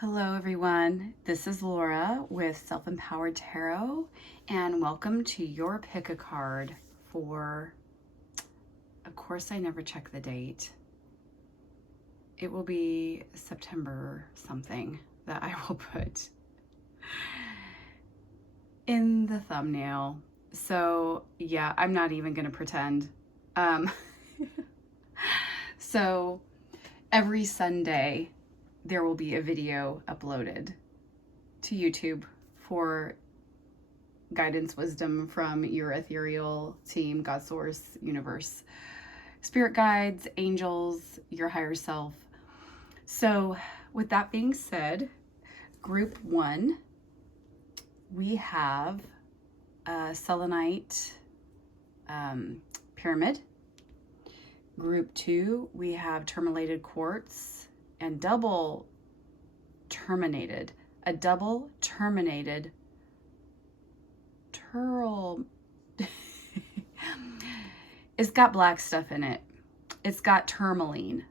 Hello everyone, this is Laura with Self-Empowered Tarot, and welcome to your pick a card for, of course I never check the date. It will be September something that I will put in the thumbnail. So yeah, I'm not even gonna pretend. So every Sunday, there will be a video uploaded to YouTube for guidance, wisdom from your ethereal team, God Source, universe, spirit guides, angels, your higher self. So with that being said, group one, we have a selenite pyramid. Group two, we have tourmalated quartz and a double terminated turl. It's got black stuff in it. It's got tourmaline,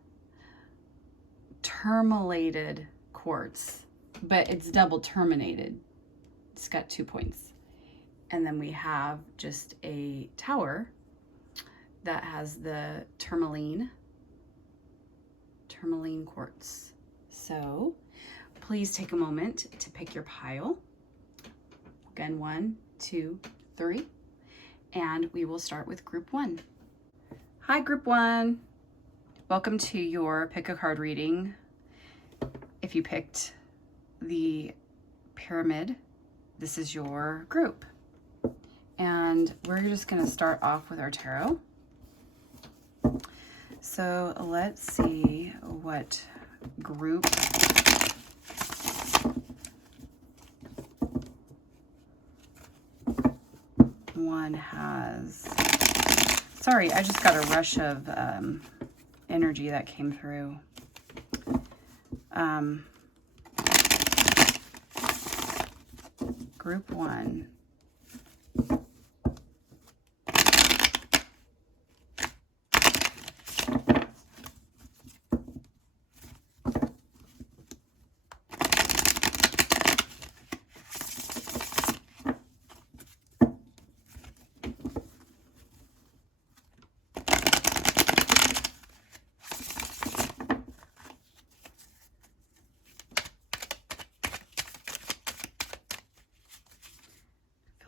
tourmalated quartz, but it's double terminated. It's got 2 points. And then we have just a tower that has the tourmaline quartz. So please take a moment to pick your pile. Again, 1, 2, 3, and we will start with group one. Hi, group one. Welcome to your pick a card reading. If you picked the pyramid, this is your group. And we're just going to start off with our tarot. So let's see what group one has. Sorry, I just got a rush of energy that came through. Group one.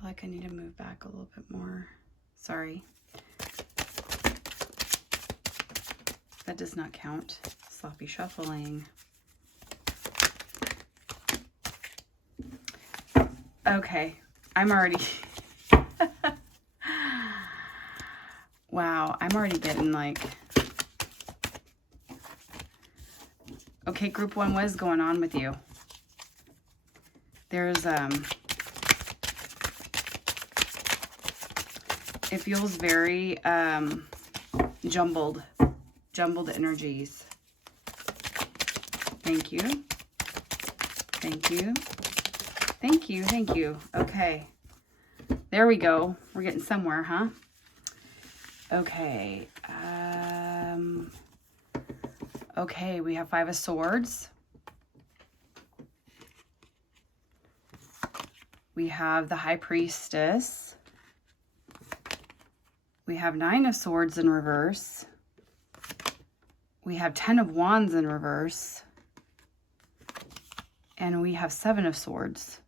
Like I need to move back a little bit more. Sorry. That does not count. Sloppy shuffling. Okay, I'm already... Wow, I'm already getting like... Okay, group one, what is going on with you? There's, it feels very jumbled energies. Thank you. Thank you. Thank you. Thank you. Okay. There we go. We're getting somewhere, huh? Okay. Okay, we have 5 of Swords. We have the High Priestess. We have 9 of Swords in reverse. We have 10 of Wands in reverse. And we have 7 of Swords.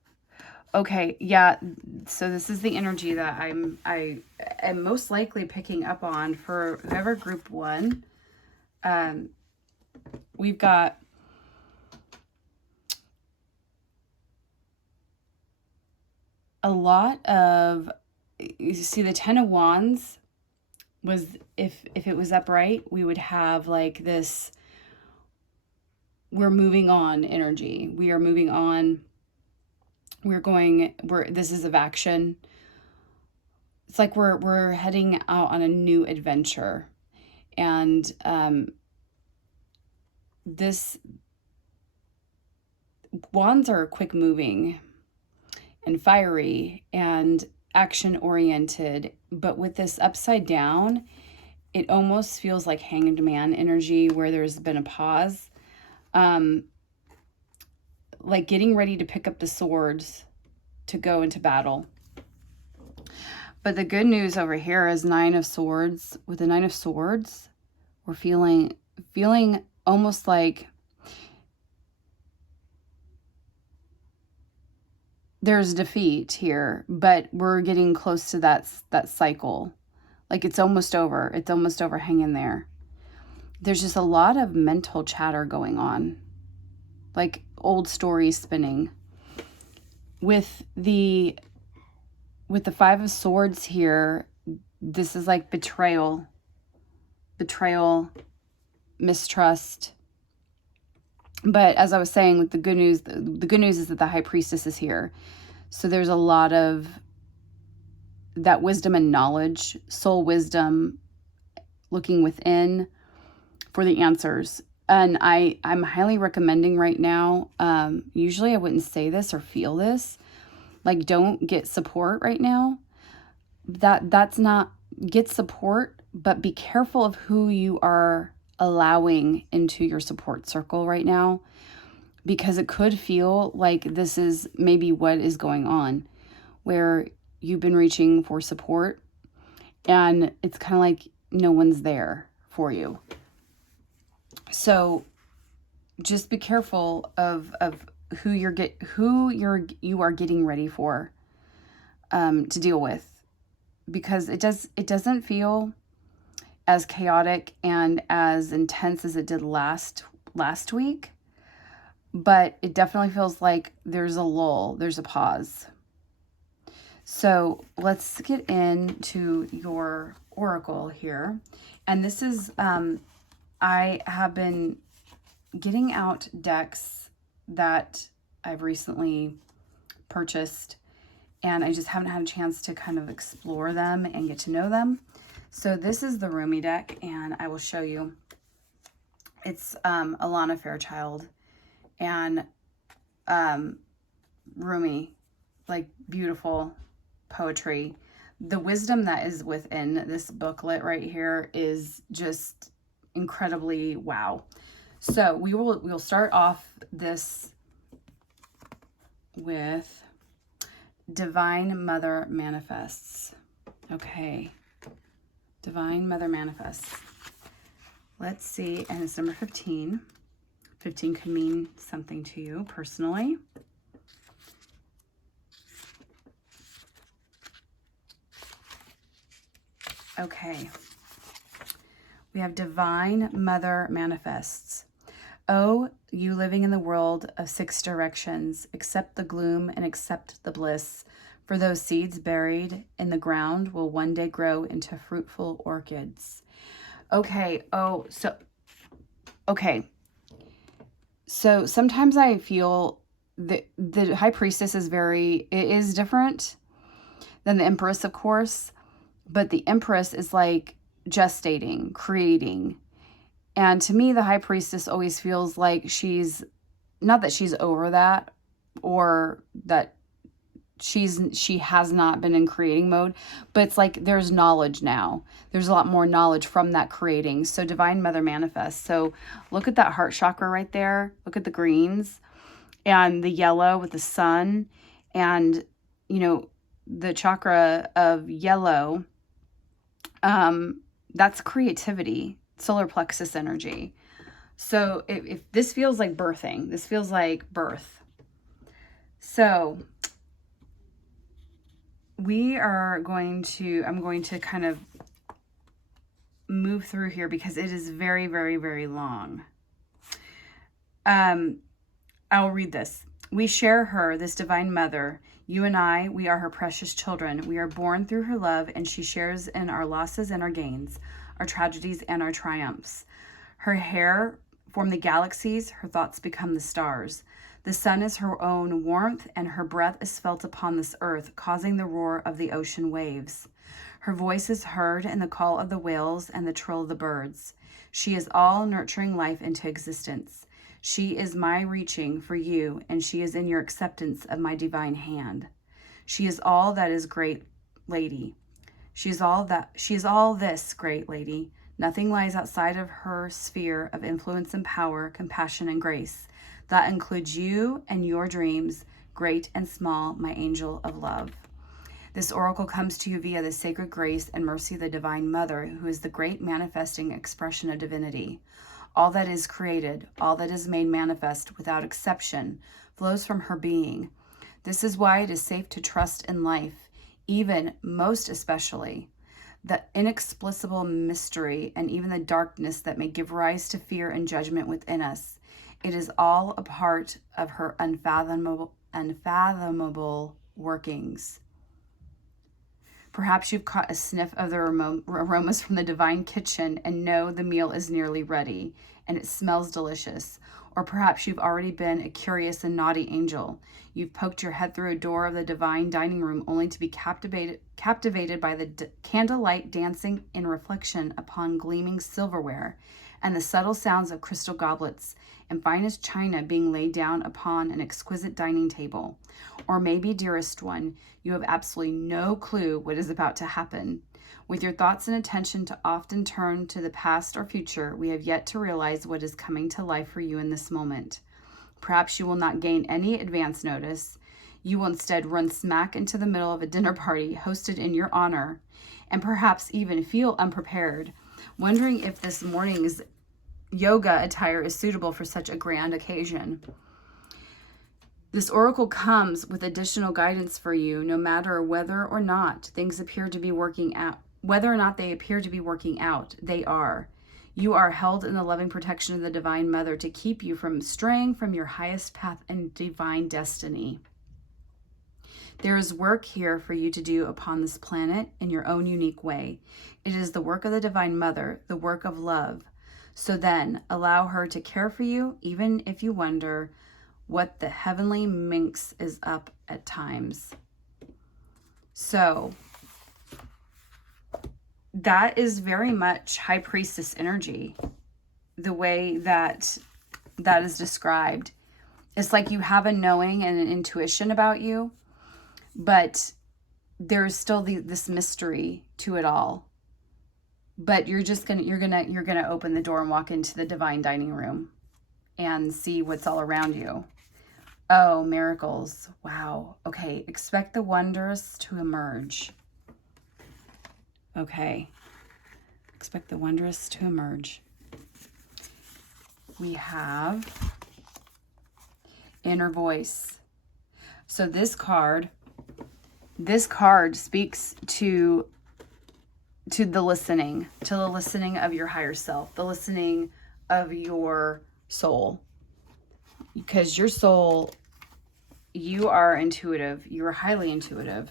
Okay, yeah, so this is the energy that I am most likely picking up on for whoever group one. We've got a lot of, you see the 10 of Wands was, if it was upright, we would have like this, we're moving on energy. We are moving on. This is of action. It's like we're heading out on a new adventure. And this Wands are quick moving and fiery and action oriented, but with this upside down, it almost feels like Hanged Man energy where there's been a pause. like getting ready to pick up the swords to go into battle. But the good news over here is Nine of Swords. With the Nine of Swords, we're feeling almost like there's defeat here, but we're getting close to that cycle. Like it's almost over. It's almost over. Hang in there. There's just a lot of mental chatter going on, like old stories spinning. With the Five of Swords here, this is like betrayal, mistrust. But as I was saying, with the good news is that the High Priestess is here. So there's a lot of that wisdom and knowledge, soul wisdom, looking within for the answers. And I'm highly recommending right now, usually I wouldn't say this or feel this, like don't get support right now. That's not, get support, but be careful of who you are allowing into your support circle right now, because it could feel like this is maybe what is going on, where you've been reaching for support and it's kind of like no one's there for you. So just be careful of who you are getting ready for to deal with, because it doesn't feel as chaotic and as intense as it did last week, but it definitely feels like there's a lull, there's a pause. So let's get into your oracle here. And this is, I have been getting out decks that I've recently purchased, and I just haven't had a chance to kind of explore them and get to know them. So this is the Rumi deck, and I will show you. It's Alana Fairchild and Rumi, like beautiful poetry. The wisdom that is within this booklet right here is just incredibly wow. So we'll start off this with Divine Mother Manifests. Okay. Divine Mother Manifests. Let's see, and it's number 15. 15 could mean something to you personally. Okay. We have Divine Mother Manifests. Oh, you living in the world of 6 directions, accept the gloom and accept the bliss, for those seeds buried in the ground will one day grow into fruitful orchids. Okay, so sometimes I feel the High Priestess is different than the Empress, of course, but the Empress is like gestating, creating. And to me, the High Priestess always feels like she's, not that she's over that, or that she has not been in creating mode, but it's like there's knowledge now. There's a lot more knowledge from that creating. So Divine Mother Manifests. So look at that heart chakra right there. Look at the greens and the yellow with the sun, and the chakra of yellow, that's creativity, solar plexus energy. So if this feels like birthing, this feels like birth. So I'm going to kind of move through here because it is very, very, very long. I'll read this. We share her, this Divine Mother. You and I, we are her precious children. We are born through her love, and she shares in our losses and our gains, our tragedies and our triumphs. Her hair form the galaxies, her thoughts become the stars. The sun is her own warmth, and her breath is felt upon this earth, causing the roar of the ocean waves. Her voice is heard in the call of the whales and the trill of the birds. She is all nurturing life into existence. She is my reaching for you, and she is in your acceptance of my divine hand. She is all that is great lady. She is all this great lady. Nothing lies outside of her sphere of influence and power, compassion and grace. That includes you and your dreams, great and small, my angel of love. This oracle comes to you via the sacred grace and mercy of the Divine Mother, who is the great manifesting expression of divinity. All that is created, all that is made manifest without exception, flows from her being. This is why it is safe to trust in life, even, most especially, the inexplicable mystery and even the darkness that may give rise to fear and judgment within us. It is all a part of her unfathomable workings. Perhaps you've caught a sniff of the aromas from the divine kitchen and know the meal is nearly ready and it smells delicious. Or perhaps you've already been a curious and naughty angel. You've poked your head through a door of the divine dining room only to be captivated by the candlelight dancing in reflection upon gleaming silverware and the subtle sounds of crystal goblets and finest china being laid down upon an exquisite dining table. Or maybe, dearest one, you have absolutely no clue what is about to happen. With your thoughts and attention to often turn to the past or future, we have yet to realize what is coming to life for you in this moment. Perhaps you will not gain any advance notice. You will instead run smack into the middle of a dinner party hosted in your honor, and perhaps even feel unprepared, wondering if this morning's yoga attire is suitable for such a grand occasion. This oracle comes with additional guidance for you, no matter whether or not things appear to be working out. Whether or not they appear to be working out, they are. You are held in the loving protection of the Divine Mother to keep you from straying from your highest path and divine destiny. There is work here for you to do upon this planet in your own unique way. It is the work of the Divine Mother, the work of love. So then, allow her to care for you, even if you wonder what the heavenly minx is up at times. So, that is very much High Priestess energy, the way that is described. It's like you have a knowing and an intuition about you, but there's still this mystery to it all. But you're gonna open the door and walk into the divine dining room and see what's all around you. Oh, miracles. Wow. Okay. Expect the wondrous to emerge. Okay. Expect the wondrous to emerge. We have inner voice. So this card speaks to the listening of your higher self, the listening of your soul. Because your soul, you are intuitive. You are highly intuitive.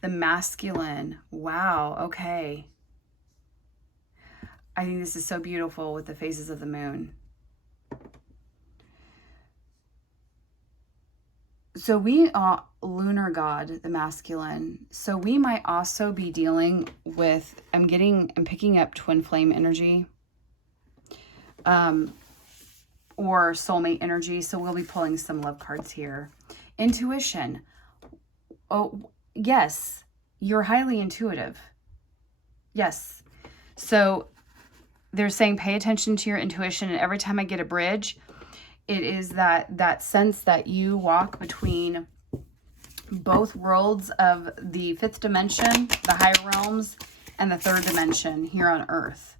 The masculine. Wow. Okay. I think this is so beautiful with the phases of the moon. So we are lunar god, the masculine. So we might also be dealing with, I'm picking up twin flame energy. Or soulmate energy. So we'll be pulling some love cards here. Intuition. Oh, yes. You're highly intuitive. Yes. So they're saying pay attention to your intuition. And every time I get a bridge, it is that sense that you walk between both worlds of the fifth dimension, the higher realms, and the third dimension here on Earth.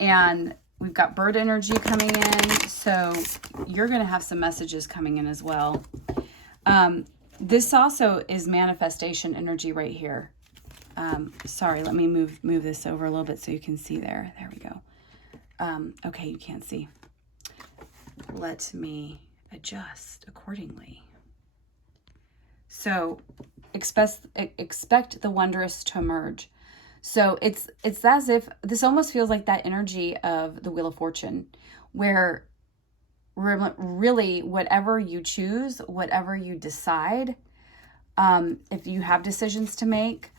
And we've got bird energy coming in, so you're going to have some messages coming in as well. This also is manifestation energy right here. Sorry, let me move this over a little bit so you can see there. There we go. Okay, you can't see. Let me adjust accordingly. So expect the wondrous to emerge. So it's as if this almost feels like that energy of the Wheel of Fortune, where really whatever you choose, whatever you decide, if you have decisions to make,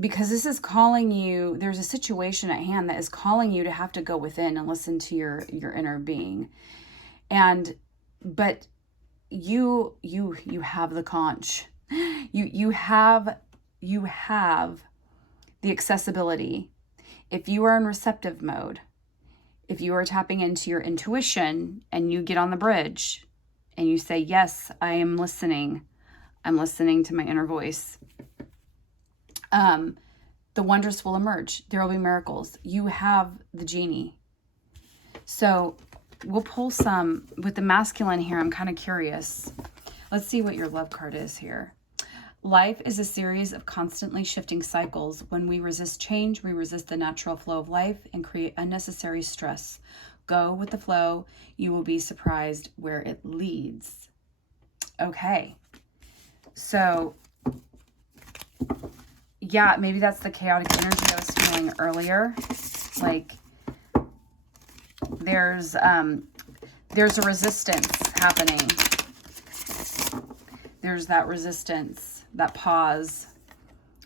because this is calling you, there's a situation at hand that is calling you to have to go within and listen to your inner being. But you have the conch. You have the accessibility. If you are in receptive mode, If you are tapping into your intuition and you get on the bridge and you say, yes, I am listening. I'm listening to my inner voice. The wondrous will emerge. There will be miracles. You have the genie. So we'll pull some with the masculine here. I'm kind of curious. Let's see what your love card is here. Life is a series of constantly shifting cycles. When we resist change, we resist the natural flow of life and create unnecessary stress. Go with the flow. You will be surprised where it leads. Okay. So, yeah, maybe that's the chaotic energy I was feeling earlier. Like, there's a resistance happening. There's that resistance, that pause,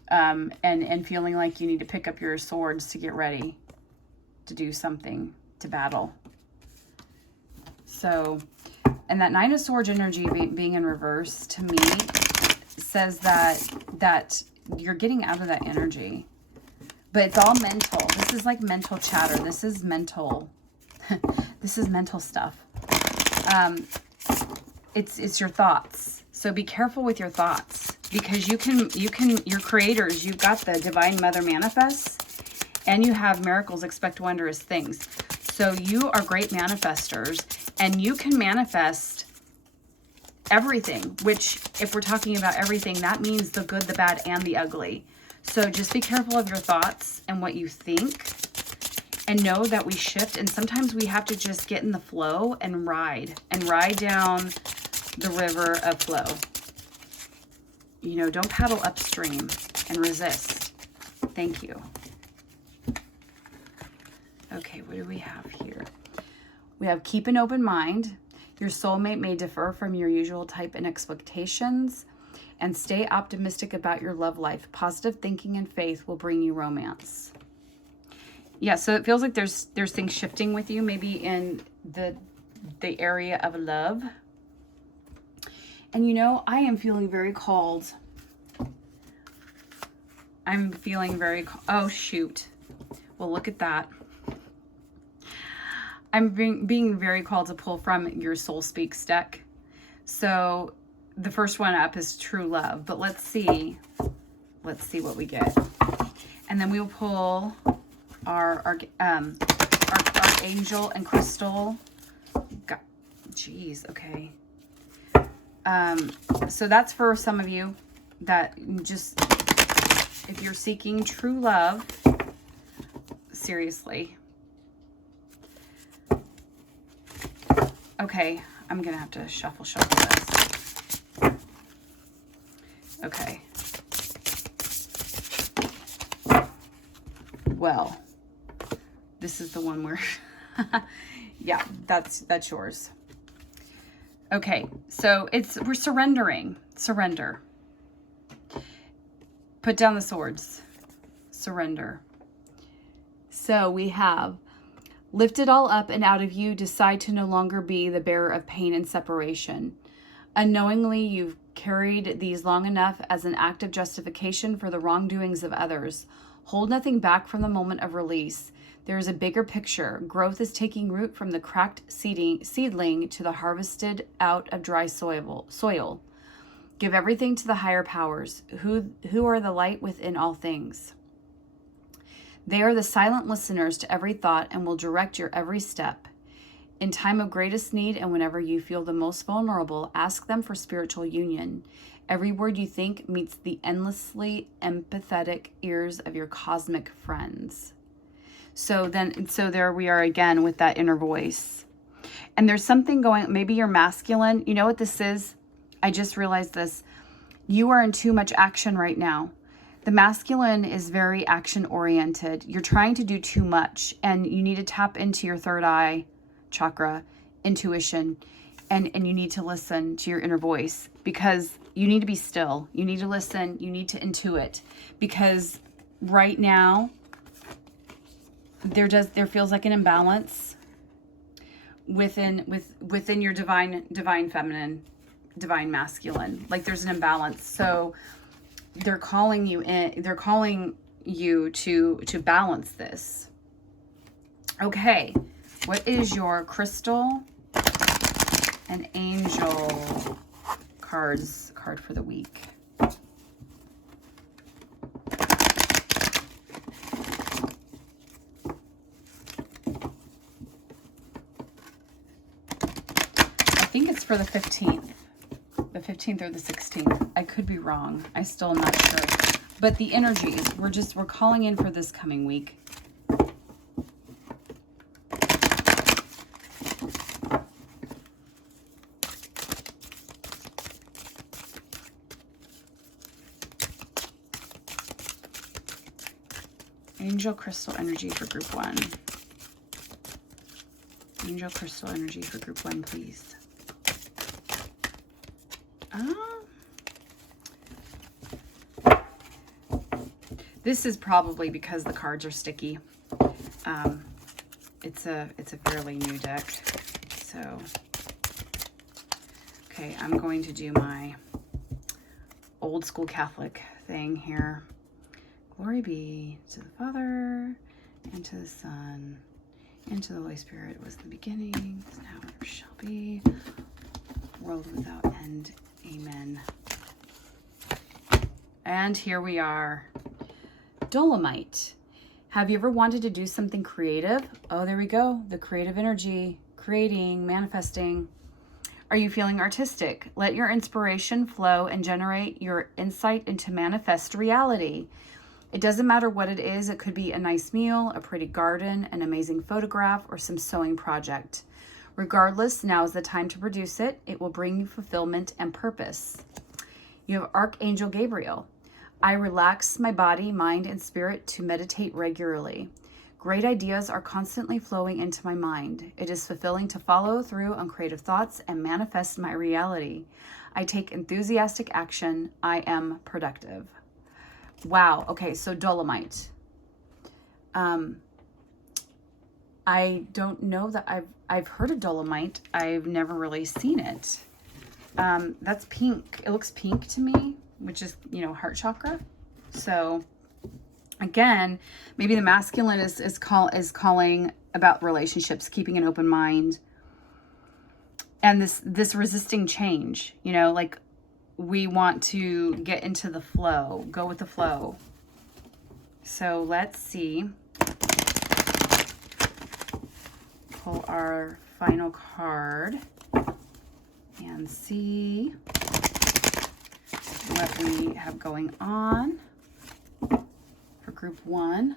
and feeling like you need to pick up your swords to get ready to do something, to battle. So, and that Nine of Swords energy being in reverse to me says that you're getting out of that energy. But it's all mental. This is like mental chatter. This is mental. This is mental stuff. It's your thoughts. So be careful with your thoughts, because you're creators. You've got the Divine Mother manifests, and you have miracles, expect wondrous things. So you are great manifestors, and you can manifest everything, which if we're talking about everything, that means the good, the bad, and the ugly. So just be careful of your thoughts and what you think, and know that we shift, and sometimes we have to just get in the flow and ride down the river of flow. You know, don't paddle upstream and resist. Thank you. Okay, what do we have here? We have keep an open mind. Your soulmate may differ from your usual type and expectations, and stay optimistic about your love life. Positive thinking and faith will bring you romance. Yeah, so it feels like there's things shifting with you, maybe in the area of love. And you know, I am feeling very called. I'm feeling very, oh shoot. Well, look at that. I'm being very called to pull from your Soul Speaks deck. So the first one up is True Love, but let's see what we get. And then we will pull our Archangel and Crystal. God, geez, okay. So that's for some of you that just, if you're seeking true love, seriously. Okay, I'm gonna have to shuffle this. Okay. Well, this is the one where, yeah, that's yours. Okay, so we're surrendering. Surrender. Put down the swords. Surrender. So we have lift it all up and out of you, decide to no longer be the bearer of pain and separation. Unknowingly, you've carried these long enough as an act of justification for the wrongdoings of others. Hold nothing back from the moment of release. There is a bigger picture. Growth is taking root from the cracked seedling to the harvested out of dry soil. Give everything to the higher powers, who are the light within all things. They are the silent listeners to every thought and will direct your every step. In time of greatest need and whenever you feel the most vulnerable, ask them for spiritual union. Every word you think meets the endlessly empathetic ears of your cosmic friends. So there we are again with that inner voice. And there's something going, maybe you're masculine. You know what this is? I just realized this. You are in too much action right now. The masculine is very action oriented. You're trying to do too much, and you need to tap into your third eye chakra, intuition, and you need to listen to your inner voice, because you need to be still. You need to listen. You need to intuit, because right now there feels like an imbalance within your divine feminine, divine masculine. Like there's an imbalance. So they're calling you in. They're calling you to balance this. Okay. What is your crystal and angel card for the week? I think it's for the 15th. The 15th or the 16th. I could be wrong. I still am not sure. But the energies, we're calling in for this coming week. Angel crystal energy for group 1. Angel crystal energy for group 1, please. This is probably because the cards are sticky. It's a fairly new deck. So, okay, I'm going to do my old school Catholic thing here. Glory be to the Father, and to the Son, and to the Holy Spirit. It was in the beginning, is now, and ever shall be, world without end. Amen. And here we are. Dolomite. Have you ever wanted to do something creative? Oh, there we go. The creative energy, creating, manifesting. Are you feeling artistic? Let your inspiration flow and generate your insight into manifest reality. It doesn't matter what it is. It could be a nice meal, a pretty garden, an amazing photograph, or some sewing project. Regardless, now is the time to produce it. It will bring you fulfillment and purpose. You have Archangel Gabriel. I relax my body, mind, and spirit to meditate regularly. Great ideas are constantly flowing into my mind. It is fulfilling to follow through on creative thoughts and manifest my reality. I take enthusiastic action. I am productive. Wow. Okay, so Dolomite. I don't know that I've heard of Dolomite. I've never really seen it. That's pink. It looks pink to me, which is, heart chakra. So again, maybe the masculine is calling about relationships, keeping an open mind, and this resisting change. Like we want to get into the flow, go with the flow. So let's see. Pull our final card and see what we have going on for group 1.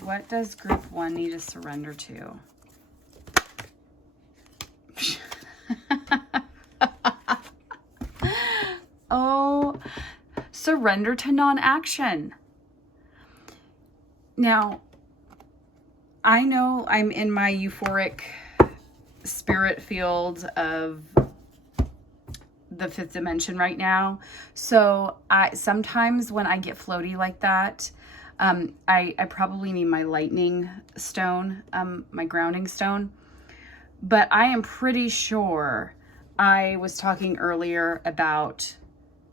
What does group 1 need to surrender to? Oh, surrender to non-action. Now, I know I'm in my euphoric spirit field of the 5th dimension right now. So sometimes when I get floaty like that, I probably need my lightning stone, my grounding stone. But I am pretty sure I was talking earlier about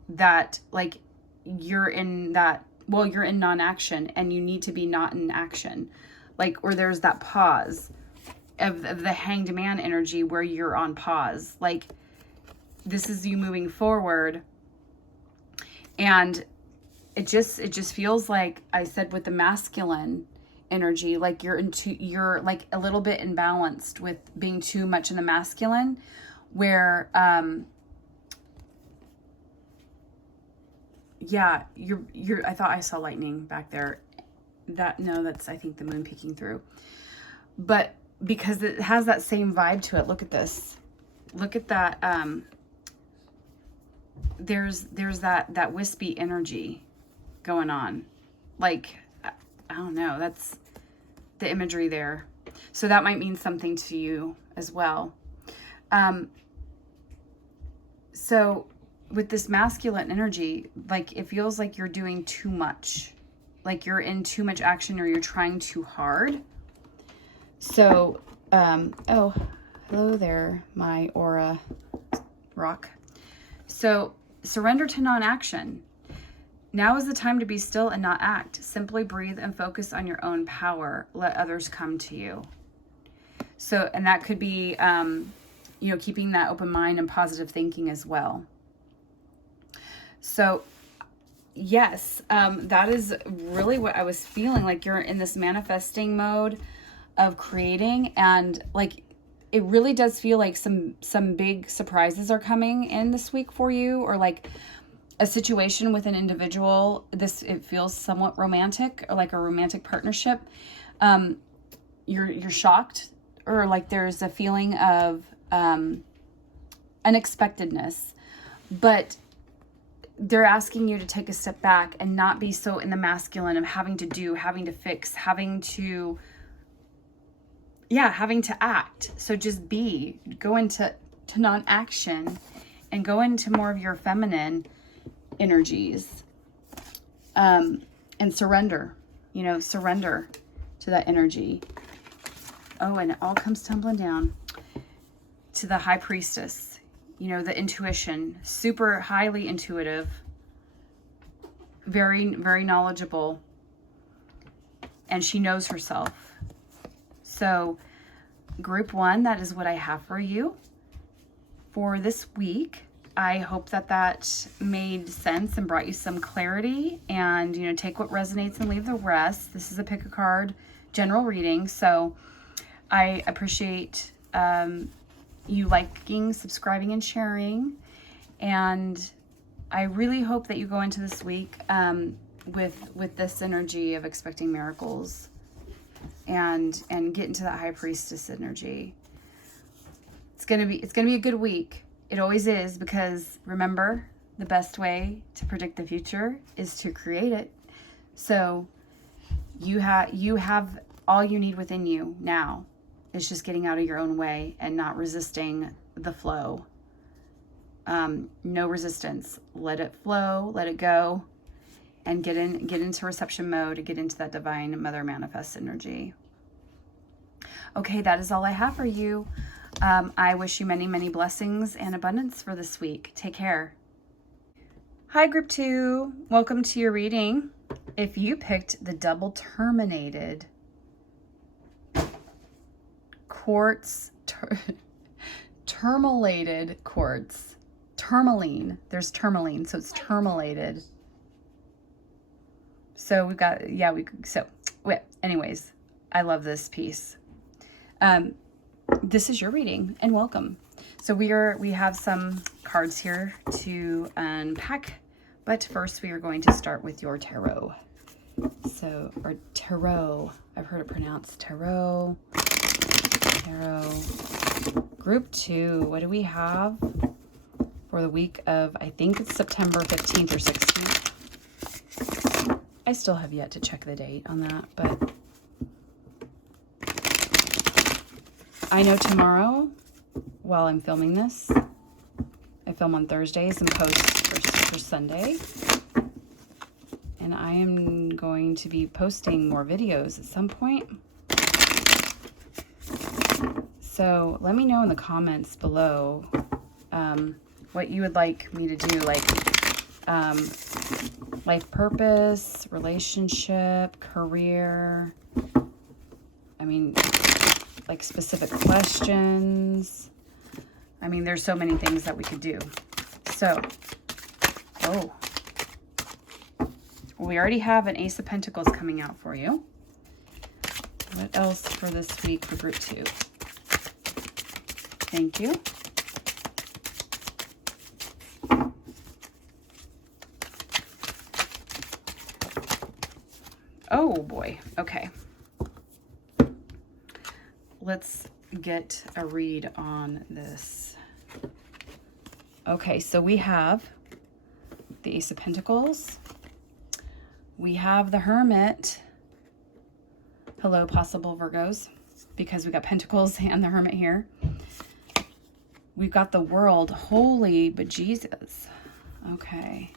that, like you're in non-action and you need to be not in action. Or there's that pause of the hanged man energy where you're on pause. Like this is you moving forward, and it just feels like I said with the masculine energy, like you're like a little bit imbalanced with being too much in the masculine, where yeah, you're I thought I saw lightning back there. That's I think the moon peeking through. But because it has that same vibe to it. Look at this. Look at that. There's that wispy energy going on. Like, I don't know, that's the imagery there. So that might mean something to you as well. So with this masculine energy, like it feels like you're doing too much, like you're in too much action or you're trying too hard. So, oh, hello there, my aura rock. So, surrender to non-action. Now is the time to be still and not act. Simply breathe and focus on your own power. Let others come to you. So, and that could be, keeping that open mind and positive thinking as well. So, yes, that is really what I was feeling. Like you're in this manifesting mode of creating, and like it really does feel like some big surprises are coming in this week for you, or like a situation with an individual. It feels somewhat romantic, or like a romantic partnership. You're shocked, or like there's a feeling of unexpectedness, but they're asking you to take a step back and not be so in the masculine of having to do, having to fix, having to act. So just go into non-action and go into more of your feminine energies, and surrender to that energy. Oh, and it all comes tumbling down to the High Priestess, the intuition, super highly intuitive, very, very knowledgeable, and she knows herself. So group 1, that is what I have for you for this week. I hope that made sense and brought you some clarity, and, take what resonates and leave the rest. This is a pick a card general reading. So I appreciate, you liking, subscribing, and sharing. And I really hope that you go into this week, with this energy of expecting miracles, and get into that High Priestess energy. It's gonna be a good week. It always is, because remember, the best way to predict the future is to create it. So you have all you need within you now. It's just getting out of your own way and not resisting the flow. No resistance. Let it flow, let it go, and get into reception mode, get into that divine mother manifest energy. Okay, that is all I have for you. I wish you many, many blessings and abundance for this week. Take care. Hi, group 2. Welcome to your reading. If you picked the double terminated quartz, tourmalated quartz, tourmaline. There's tourmaline, so it's tourmalated. So we've got, anyways, I love this piece. This is your reading, and welcome. So we have some cards here to unpack, but first we are going to start with your tarot. So, or tarot, I've heard it pronounced tarot. Group 2, what do we have for the week of, I think it's September 15th or 16th. I still have yet to check the date on that, but I know tomorrow, while I'm filming this, I film on Thursdays and post for Sunday. And I am going to be posting more videos at some point. So let me know in the comments below what you would like me to do, like life purpose, relationship, career. I mean, like specific questions. I mean, there's so many things that we could do. So, we already have an Ace of Pentacles coming out for you. What else for this week for group 2? Thank you. Oh boy. Okay. Let's get a read on this. Okay, so we have the Ace of Pentacles. We have the Hermit. Hello, possible Virgos, because we got Pentacles and the Hermit here. We've got the World. Holy bejesus. Okay.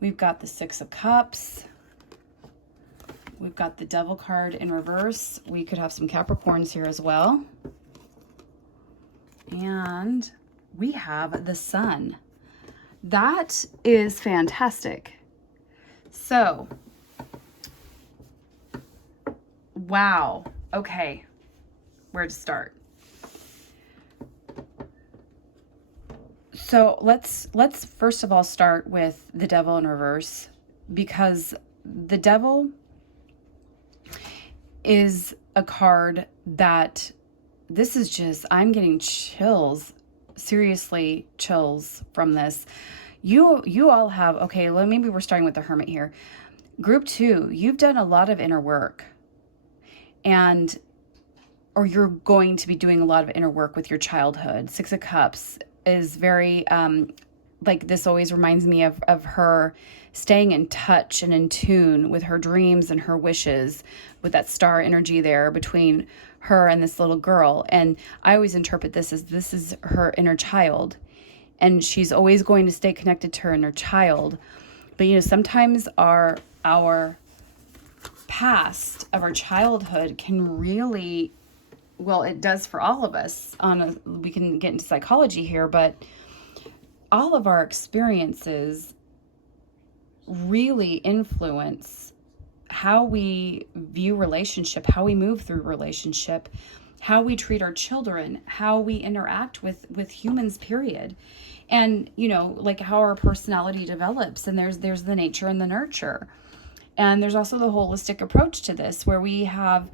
We've got the Six of Cups. We've got the Devil card in reverse. We could have some Capricorns here as well. And we have the Sun. That is fantastic. So, wow. Okay. Where to start? So let's first of all start with the Devil in reverse, because the Devil is a card that this is just, I'm getting chills, seriously chills from this. You all have, okay, well, maybe we're starting with the Hermit here. Group 2, you've done a lot of inner work, or you're going to be doing a lot of inner work with your childhood. 6 of Cups is very, like, this always reminds me of her staying in touch and in tune with her dreams and her wishes, with that star energy there between her and this little girl. And I always interpret this as this is her inner child, and she's always going to stay connected to her inner child. But sometimes our past of our childhood can really, well, it does for all of us. We can get into psychology here, but all of our experiences really influence how we view relationship, how we move through relationship, how we treat our children, how we interact with humans, period. And, like how our personality develops. And there's the nature and the nurture. And there's also the holistic approach to this, where we have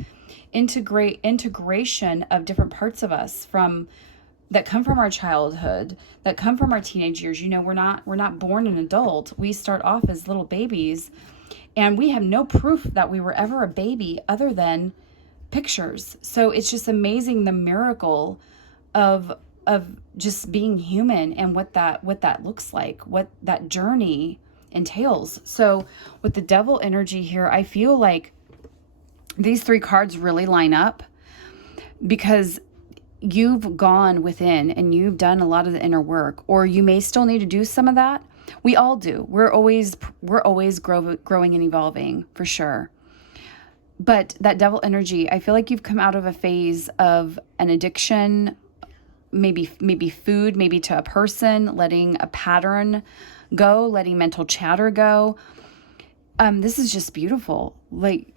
integration of different parts of us that come from our childhood, that come from our teenage years. We're not born an adult. We start off as little babies, and we have no proof that we were ever a baby other than pictures. So it's just amazing, the miracle of just being human, and what that looks like, what that journey entails. So with the Devil energy here, I feel like these 3 cards really line up, because you've gone within and you've done a lot of the inner work, or you may still need to do some of that. We all do. We're always growing and evolving, for sure. But that Devil energy, I feel like you've come out of a phase of an addiction, maybe food, maybe to a person, letting a pattern go, letting mental chatter go. This is just beautiful. Like,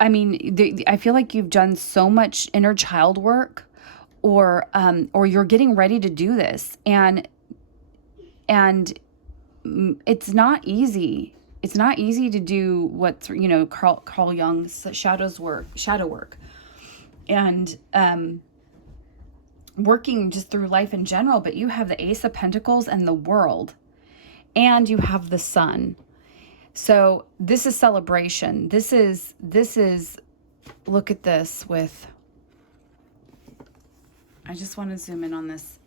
I mean, I feel like you've done so much inner child work, or you're getting ready to do this, and it's not easy. It's not easy to do what's Carl Jung's shadow work, and working just through life in general. But you have the Ace of Pentacles and the World, and you have the Sun. So this is celebration. This is, look at this with, I just want to zoom in on this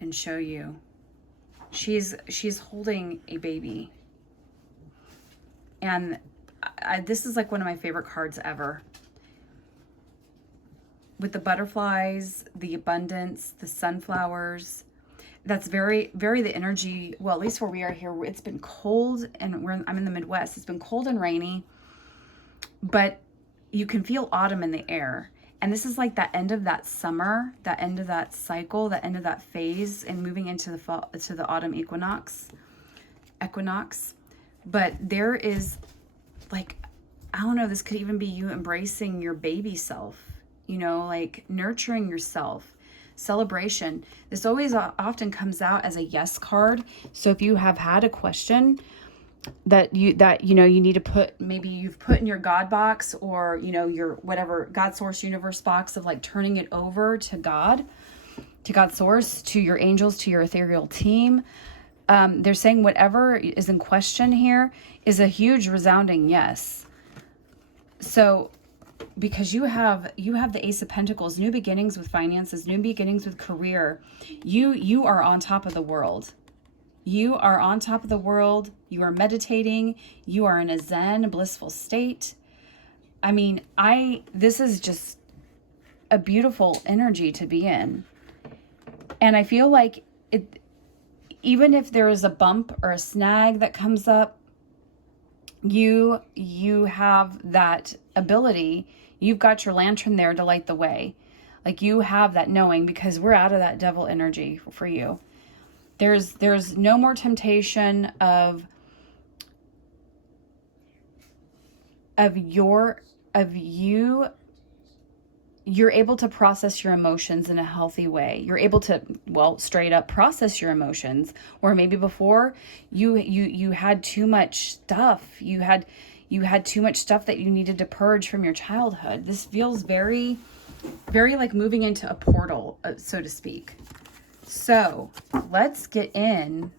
and show you. She's holding a baby. And this is like one of my favorite cards ever. With the butterflies, the abundance, the sunflowers. That's very, very the energy. Well, at least where we are here, it's been cold, and I'm in the Midwest. It's been cold and rainy, but you can feel autumn in the air. And this is like that end of that summer, that end of that cycle, that end of that phase, and moving into the fall, to the autumn equinox. But there is, like, I don't know, this could even be you embracing your baby self, like nurturing yourself. Celebration. This always often comes out as a yes card. So if you have had a question that you need to put, maybe you've put in your God box, or your whatever God source universe box, of like turning it over to God source, to your angels, to your ethereal team, they're saying whatever is in question here is a huge resounding yes. So because you have the Ace of Pentacles, new beginnings with finances, new beginnings with career. You are on top of the world. You are on top of the world. You are meditating. You are in a zen, blissful state. I mean, this is just a beautiful energy to be in. And I feel like even if there is a bump or a snag that comes up, you have that ability. You've got your lantern there to light the way. Like, you have that knowing, because we're out of that devil energy for you. There's no more temptation of you. You're able to process your emotions in a healthy way. You're able to, well, straight up process your emotions. Or maybe before you had too much stuff. You had too much stuff that you needed to purge from your childhood. This feels very, very like moving into a portal, so to speak. So let's get in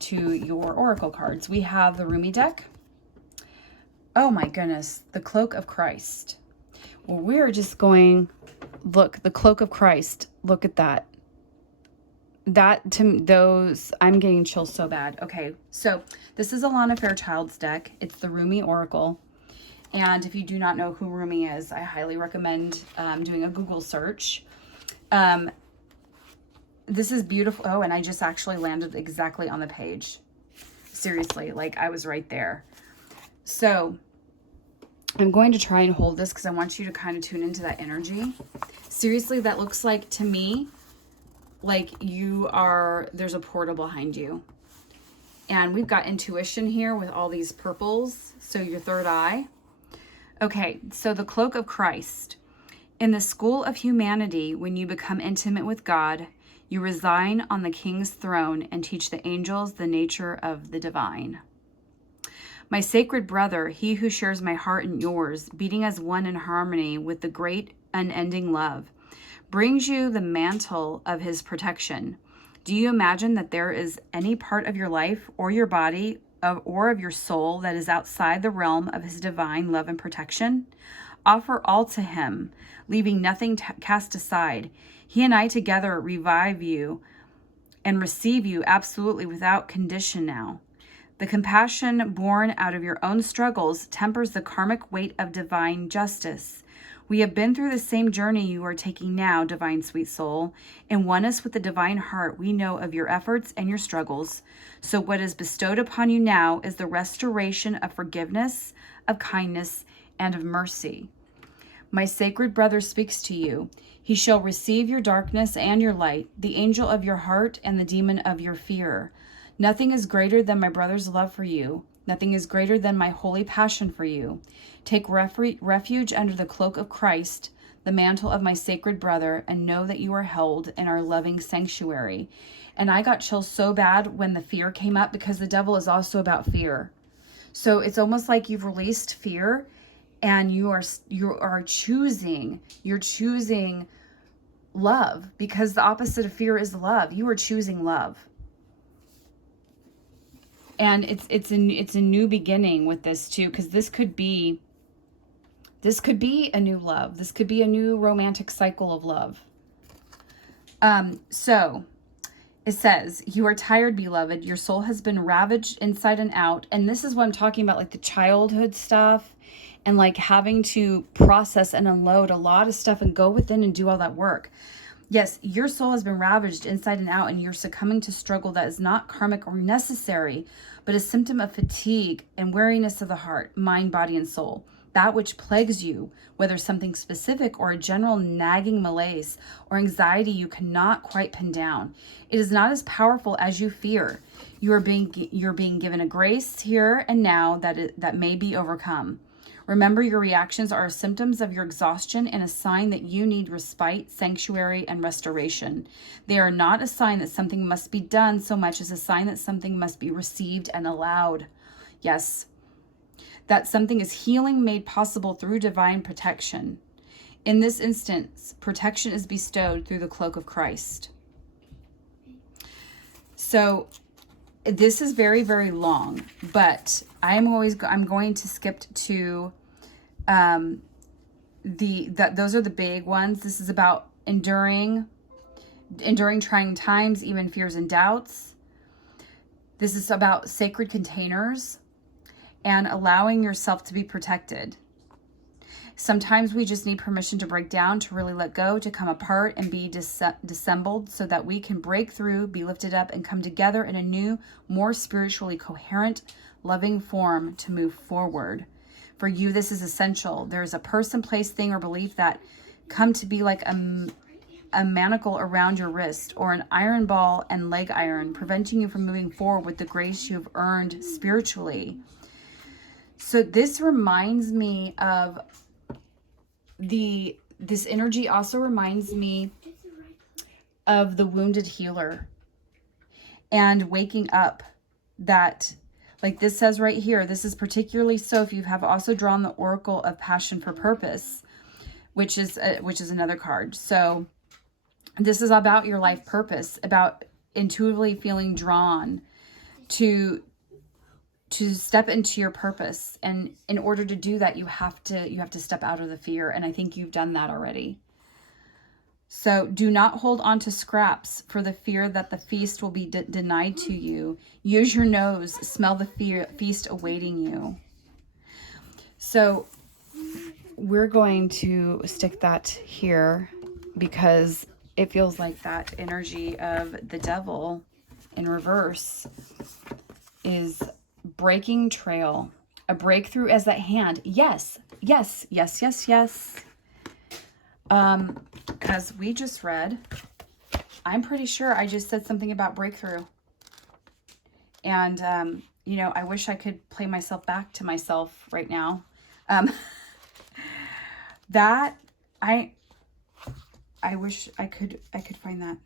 to your oracle cards. We have the Rumi deck. Oh my goodness, the Cloak of Christ. Well, we're just going, look, the Cloak of Christ. Look at that. I'm getting chills so bad. Okay, so this is Alana Fairchild's deck. It's the Rumi Oracle. And if you do not know who Rumi is, I highly recommend doing a Google search. This is beautiful. Oh, and I just actually landed exactly on the page. Seriously, like I was right there. So I'm going to try and hold this because I want you to kind of tune into that energy. Seriously, that looks like, to me, like there's a portal behind you. And we've got intuition here with all these purples. So your third eye. Okay, so the Cloak of Christ. In the school of humanity, when you become intimate with God, you resign on the King's throne and teach the angels the nature of the divine. My sacred brother, he who shares my heart and yours, beating as one in harmony with the great unending love, brings you the mantle of his protection. Do you imagine that there is any part of your life or your body or of your soul that is outside the realm of his divine love and protection? Offer all to him, leaving nothing cast aside. He and I together revive you and receive you absolutely without condition now. The compassion born out of your own struggles tempers the karmic weight of divine justice. We have been through the same journey you are taking now, divine sweet soul. In oneness with the divine heart, we know of your efforts and your struggles. So what is bestowed upon you now is the restoration of forgiveness, of kindness, and of mercy. My sacred brother speaks to you. He shall receive your darkness and your light, the angel of your heart and the demon of your fear. Nothing is greater than my brother's love for you. Nothing is greater than my holy passion for you. Take refuge under the cloak of Christ, the mantle of my sacred brother, and know that you are held in our loving sanctuary. And I got chills so bad when the fear came up, because the devil is also about fear. So it's almost like you've released fear, and you're choosing love, because the opposite of fear is love. You are choosing love. And it's a new beginning with this too, because this could be a new love. This could be a new romantic cycle of love. So it says, you are tired, beloved. Your soul has been ravaged inside and out. And this is what I'm talking about, like the childhood stuff, and like having to process and unload a lot of stuff and go within and do all that work. Yes, your soul has been ravaged inside and out, and you're succumbing to struggle that is not karmic or necessary, but a symptom of fatigue and weariness of the heart, mind, body, and soul. That which plagues you, whether something specific or a general nagging malaise or anxiety you cannot quite pin down. It is not as powerful as you fear. You're being given a grace here and now that may be overcome. Remember, your reactions are symptoms of your exhaustion and a sign that you need respite, sanctuary, and restoration. They are not a sign that something must be done so much as a sign that something must be received and allowed. Yes, that something is healing made possible through divine protection. In this instance, protection is bestowed through the cloak of Christ. So this is very, very long, but I'm going to skip to those are the big ones. This is about enduring trying times, even fears and doubts. This is about sacred containers and allowing yourself to be protected. Sometimes we just need permission to break down, to really let go, to come apart and be dissembled so that we can break through, be lifted up, and come together in a new, more spiritually coherent, loving form to move forward. For you, this is essential. There's a person, place, thing, or belief that come to be like a manacle around your wrist or an iron ball and leg iron, preventing you from moving forward with the grace you've earned spiritually. So this reminds me of this energy also reminds me of the wounded healer and waking up, that like this says right here, this is particularly so if you have also drawn the Oracle of Passion for Purpose, which is another card. So this is about your life purpose, about intuitively feeling drawn to step into your purpose. And in order to do that, you have to step out of the fear. And I think you've done that already. So do not hold on to scraps for the fear that the feast will be denied to you. Use your nose, smell the feast awaiting you. So we're going to stick that here because it feels like that energy of the devil in reverse is breaking trail. A breakthrough as that hand. Yes, yes, yes, yes, yes. Because we just read, I'm pretty sure I just said something about breakthrough. And, you know, I wish I could play myself back to myself right now. That, I wish I could find that.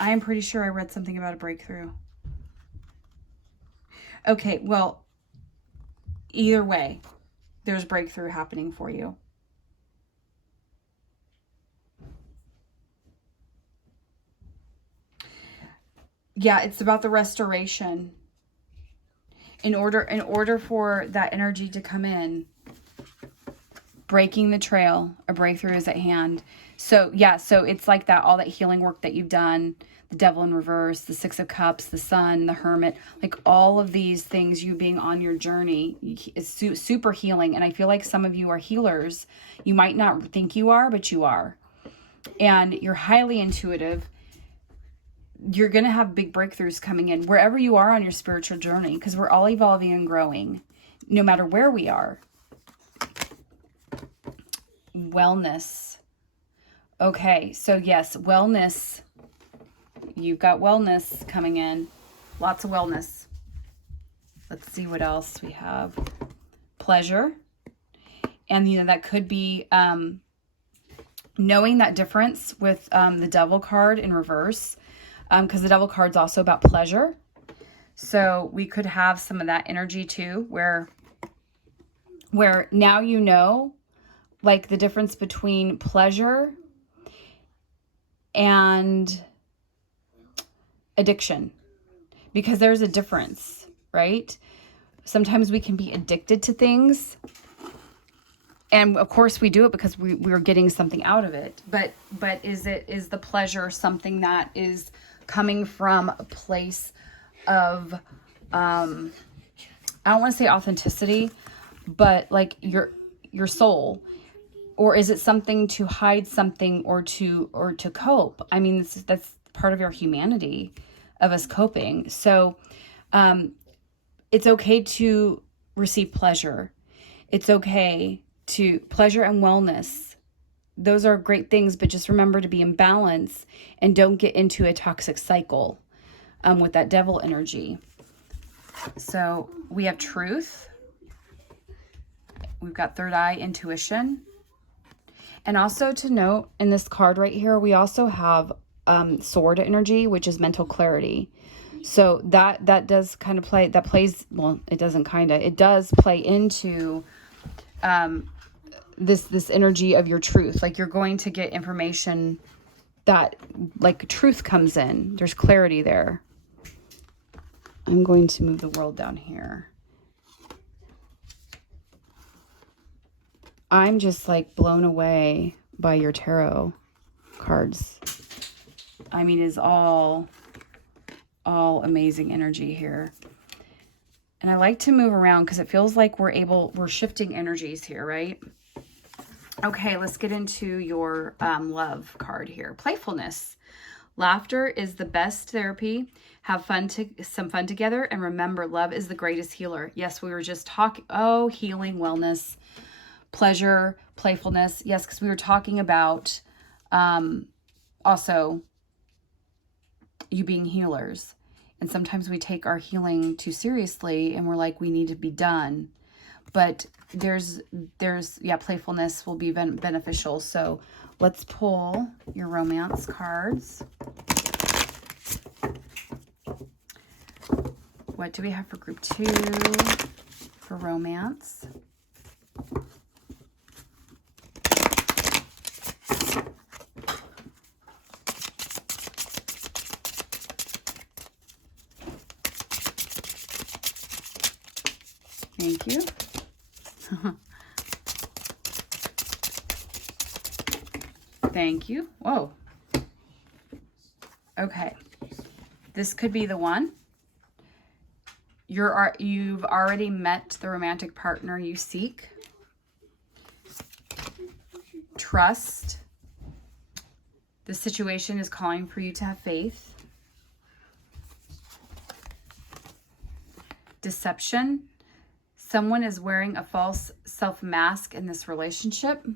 I am pretty sure I read something about a breakthrough. Okay, well, either way, there's breakthrough happening for you. Yeah, it's about the restoration. In order for that energy to come in, breaking the trail, a breakthrough is at hand. So yeah, so it's like that, all that healing work that you've done, the devil in reverse, the Six of Cups, the Sun, the Hermit, like all of these things, you being on your journey is super healing. And I feel like some of you are healers. You might not think you are, but you are. And you're highly intuitive. You're going to have big breakthroughs coming in wherever you are on your spiritual journey, because we're all evolving and growing no matter where we are. Wellness. Okay, so yes, wellness. You've got wellness coming in. Lots of wellness. Let's see what else we have. Pleasure. And, you know, that could be knowing that difference with the devil card in reverse. Because the devil card's also about pleasure. So we could have some of that energy too, where now you know, like the difference between pleasure and addiction. Because there's a difference, right? Sometimes we can be addicted to things. And of course we do it because we're getting something out of it. But is the pleasure something that is coming from a place of, I don't want to say authenticity, but like your soul, or is it something to hide something or to cope? I mean, that's part of our humanity, of us coping. So, it's okay to receive pleasure. It's okay to pleasure and wellness. Those are great things, but just remember to be in balance and don't get into a toxic cycle with that devil energy. So we have truth. We've got third eye, intuition. And also to note in this card right here, we also have sword energy, which is mental clarity. So that does kind of play, that plays, well, it doesn't kind of, it does play into this energy of your truth. Like you're going to get information that, like, truth comes in. There's clarity there. I'm going to move the world down here. I'm just like blown away by your tarot cards. I mean, it's all amazing energy here. And I like to move around because it feels like we're shifting energies here, right? Okay, let's get into your love card here. Playfulness. Laughter is the best therapy. Have some fun together, and remember, love is the greatest healer. Yes, we were just talking, healing, wellness, pleasure, playfulness. Yes, because we were talking about also you being healers. And sometimes we take our healing too seriously and we're like, we need to be done. But there's playfulness will be beneficial. So let's pull your romance cards. What do we have for group 2 for romance? Thank you. Thank you. Whoa. Okay. This could be the one. You've already met the romantic partner you seek. Trust. The situation is calling for you to have faith. Deception. Someone is wearing a false self-mask in this relationship.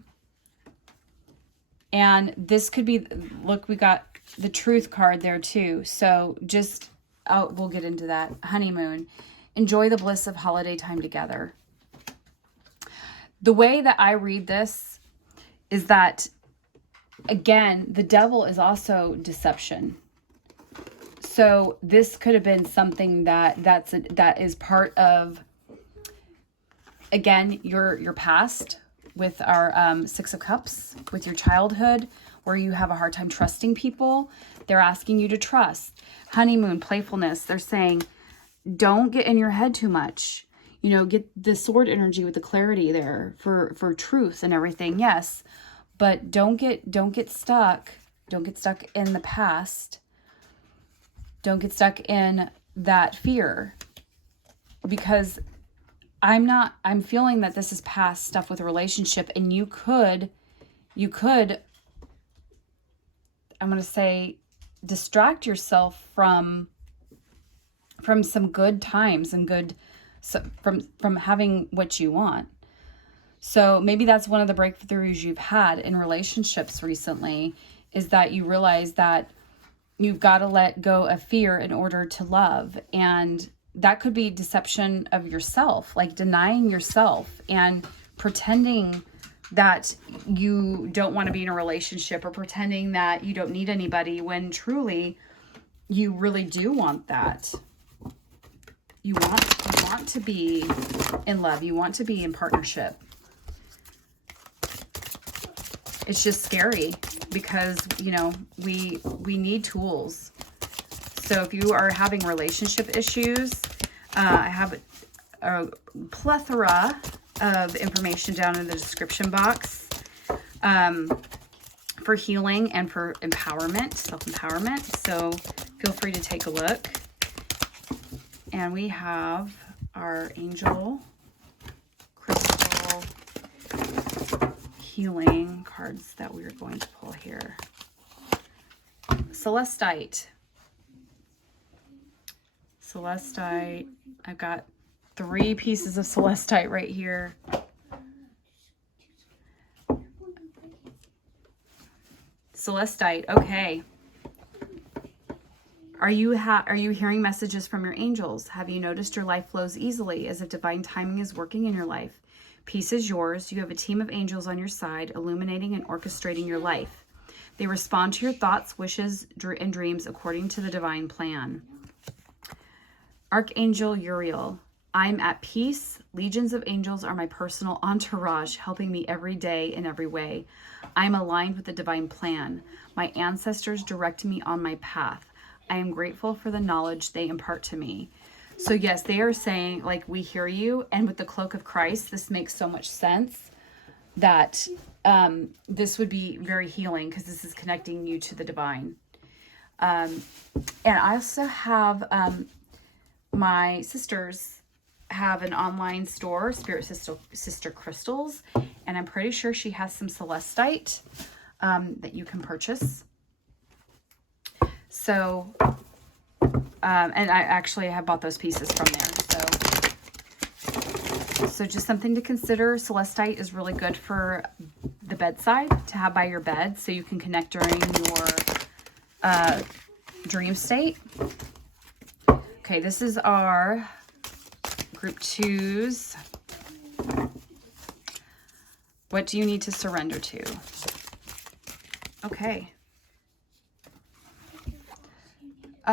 And this could be, look, we got the truth card there too. So just, we'll get into that. Honeymoon. Enjoy the bliss of holiday time together. The way that I read this is that, again, the devil is also deception. So this could have been something that is part of, again, your past with our 6 of Cups, with your childhood, where you have a hard time trusting people. They're asking you to trust. Honeymoon, playfulness. They're saying, don't get in your head too much. You know, get the sword energy with the clarity there for truth and everything. Yes, but don't get stuck. Don't get stuck in the past. Don't get stuck in that fear, because I'm feeling that this is past stuff with a relationship, and you could, I'm going to say, distract yourself from some good times and from having what you want. So maybe that's one of the breakthroughs you've had in relationships recently, is that you realize that you've got to let go of fear in order to love. And that could be deception of yourself, like denying yourself and pretending that you don't want to be in a relationship, or pretending that you don't need anybody, when truly you really do want that. You want to be in love. You want to be in partnership. It's just scary because, you know, we need tools. So if you are having relationship issues, I have a plethora of information down in the description box for healing and for empowerment, self-empowerment. So feel free to take a look. And we have our angel crystal healing cards that we're going to pull here. Celestite. Celestite. I've got 3 pieces of celestite right here. Celestite. Okay. Are you hearing messages from your angels? Have you noticed your life flows easily, as if divine timing is working in your life? Peace is yours. You have a team of angels on your side, illuminating and orchestrating your life. They respond to your thoughts, wishes, and dreams according to the divine plan. Archangel Uriel. I'm at peace. Legions of angels are my personal entourage, helping me every day in every way. I'm aligned with the divine plan. My ancestors direct me on my path. I am grateful for the knowledge they impart to me. So yes, they are saying, like, we hear you. And with the cloak of Christ, this makes so much sense that this would be very healing, because this is connecting you to the divine. And I also have my sisters have an online store, Spirit Sister Crystals, and I'm pretty sure she has some celestite that you can purchase. So, and I actually have bought those pieces from there. So just something to consider. Celestite is really good for the bedside to have by your bed so you can connect during your dream state. Okay, this is our group 2s. What do you need to surrender to? Okay.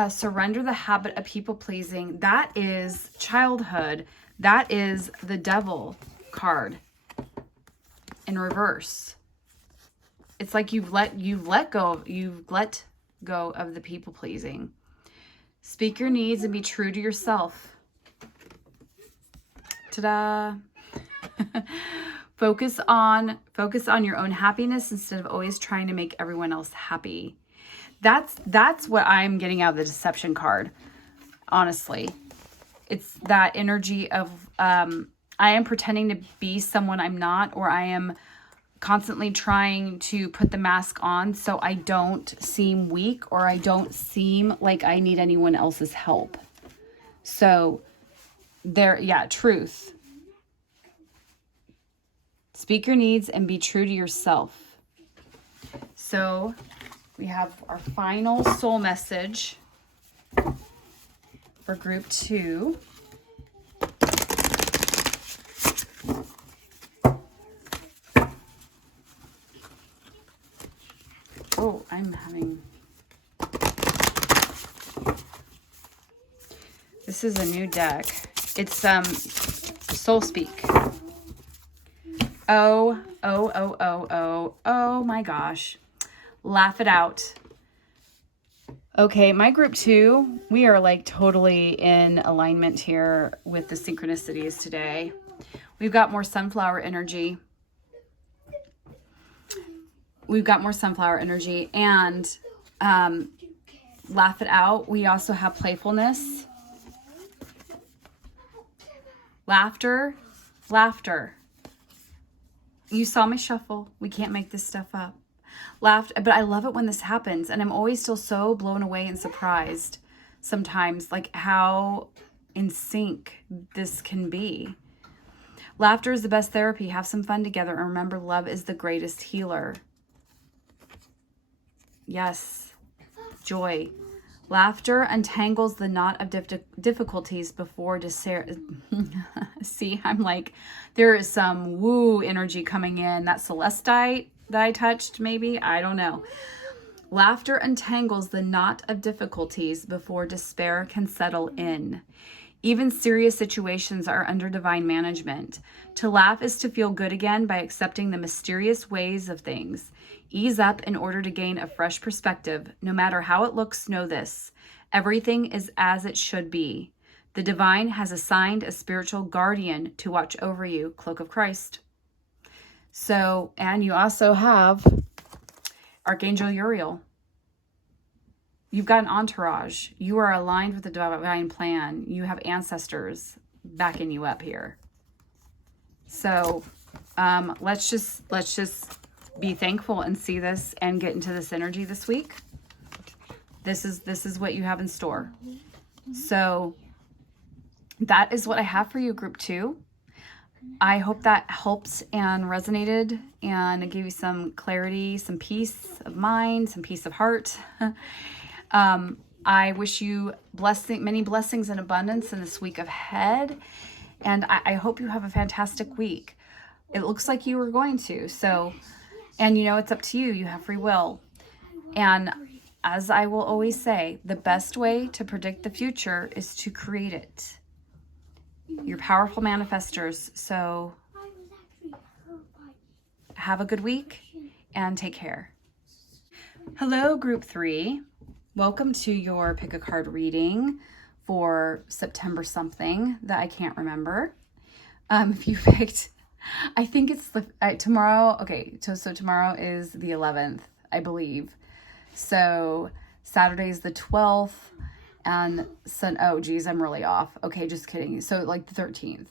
Surrender the habit of people-pleasing. That is childhood. That is the devil card in reverse. It's like you've let go of the people-pleasing. Speak your needs and be true to yourself. Ta-da! Focus on your own happiness instead of always trying to make everyone else happy. That's what I'm getting out of the deception card. Honestly, it's that energy of I am pretending to be someone I'm not, or I am constantly trying to put the mask on so I don't seem weak, or I don't seem like I need anyone else's help. So truth. Speak your needs and be true to yourself. So we have our final soul message for group 2. Oh, this is a new deck. It's Soul Speak. Oh my gosh. Laugh it out. Okay, my group 2, we are like totally in alignment here with the synchronicities today. We've got more sunflower energy. And laugh it out. We also have playfulness. Laughter. You saw me shuffle. We can't make this stuff up. But I love it when this happens, and I'm always still so blown away and surprised sometimes, like how in sync this can be. Laughter is the best therapy. Have some fun together, and remember, love is the greatest healer. Yes. Joy. Laughter untangles the knot of difficulties before See, I'm like, there is some woo energy coming in. That celestite that I touched, maybe? I don't know. Laughter untangles the knot of difficulties before despair can settle in. Even serious situations are under divine management. To laugh is to feel good again by accepting the mysterious ways of things. Ease up in order to gain a fresh perspective. No matter how it looks, know this: everything is as it should be. The divine has assigned a spiritual guardian to watch over you. Cloak of Christ. So, and you also have Archangel Uriel. You've got an entourage. You are aligned with the divine plan. You have ancestors backing you up here. So let's just be thankful and see this and get into this energy this week. This is what you have in store. So that is what I have for you, group 2. I hope that helped and resonated and gave you some clarity, some peace of mind, some peace of heart. I wish you many blessings and abundance in this week ahead. And I hope you have a fantastic week. It looks like you are going to. So, and it's up to you. You have free will. And as I will always say, the best way to predict the future is to create it. You're powerful manifestors. So have a good week and take care. Hello, group 3. Welcome to your pick a card reading for September something that I can't remember. If you picked, I think it's tomorrow. Okay, so tomorrow is the 11th, I believe. So Saturday is the 12th, and oh geez, I'm really off. Okay, just kidding. So like the 13th.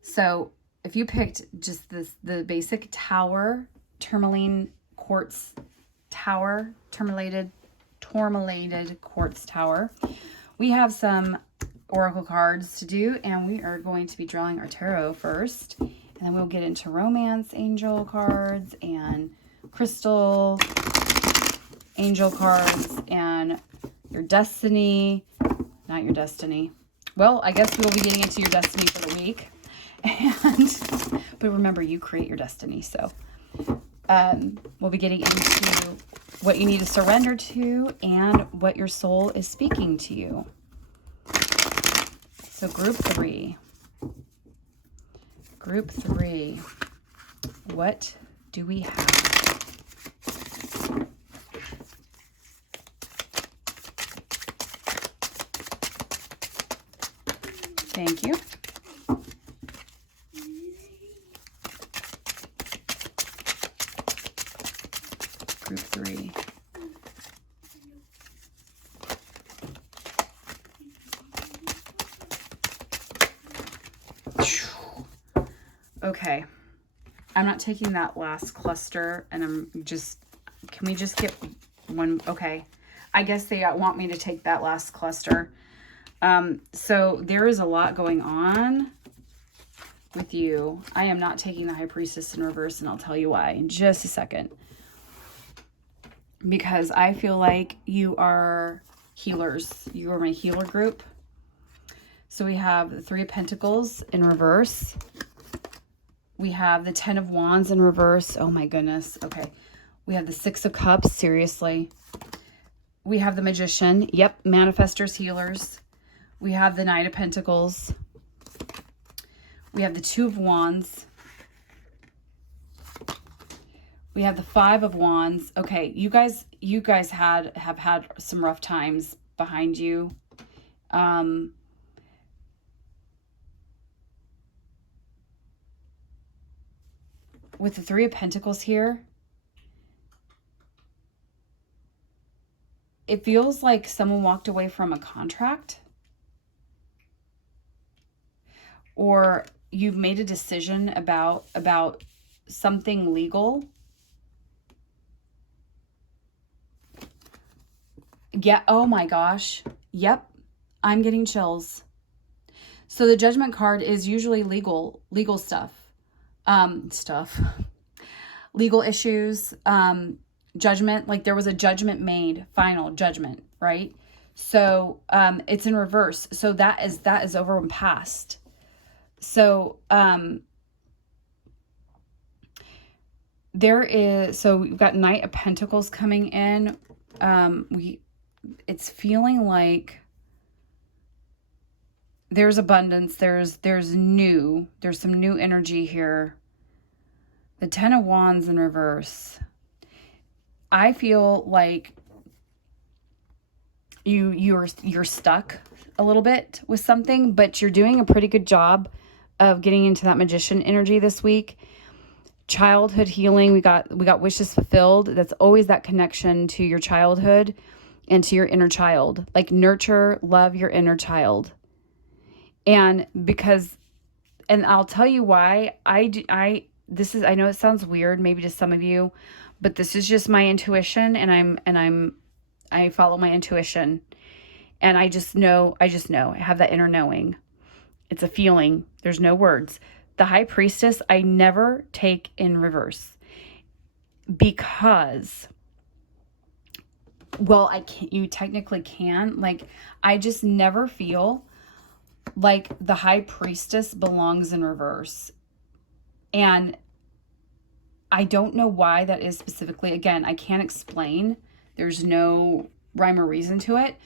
So if you picked just the basic tower, tourmaline quartz tower, tourmalated tourmalated quartz tower. We have some oracle cards to do, and we are going to be drawing our tarot first, and then we'll get into romance angel cards and crystal angel cards and your destiny. Not your destiny. Well, I guess we'll be getting into your destiny for the week. But remember, you create your destiny. So we'll be getting into what you need to surrender to and what your soul is speaking to you. So group 3. Group 3. What do we have? Thank you. Group 3. Okay. I'm not taking that last cluster, and can we just get one? Okay. I guess they want me to take that last cluster. So there is a lot going on with you. I am not taking the High Priestess in reverse, and I'll tell you why in just a second. Because I feel like you are healers. You are my healer group. So we have the 3 of Pentacles in reverse. We have the 10 of Wands in reverse. Oh my goodness. Okay. We have the 6 of Cups. Seriously. We have the Magician. Yep. Manifestors, healers. We have the Knight of Pentacles. We have the 2 of Wands. We have the 5 of Wands. Okay, you guys have had some rough times behind you. With the 3 of Pentacles here, it feels like someone walked away from a contract. Or you've made a decision about something legal. Yeah, oh my gosh. Yep, I'm getting chills. So the Judgment card is usually legal stuff. Legal issues, judgment, like there was a judgment made, final judgment, right? So it's in reverse. So that is over and past. So so we've got Knight of Pentacles coming in. It's feeling like there's abundance, there's some new energy here. The 10 of Wands in reverse. I feel like you're stuck a little bit with something, but you're doing a pretty good job of getting into that Magician energy this week. Childhood healing, we got wishes fulfilled. That's always that connection to your childhood and to your inner child. Like nurture, love your inner child. And I'll tell you why I know it sounds weird maybe to some of you, but this is just my intuition, and I follow my intuition, and I just know. I have that inner knowing. It's a feeling. There's no words. The High Priestess, I never take in reverse because, well, you technically can. Like, I just never feel like the High Priestess belongs in reverse. And I don't know why that is specifically. Again, I can't explain. There's no rhyme or reason to it.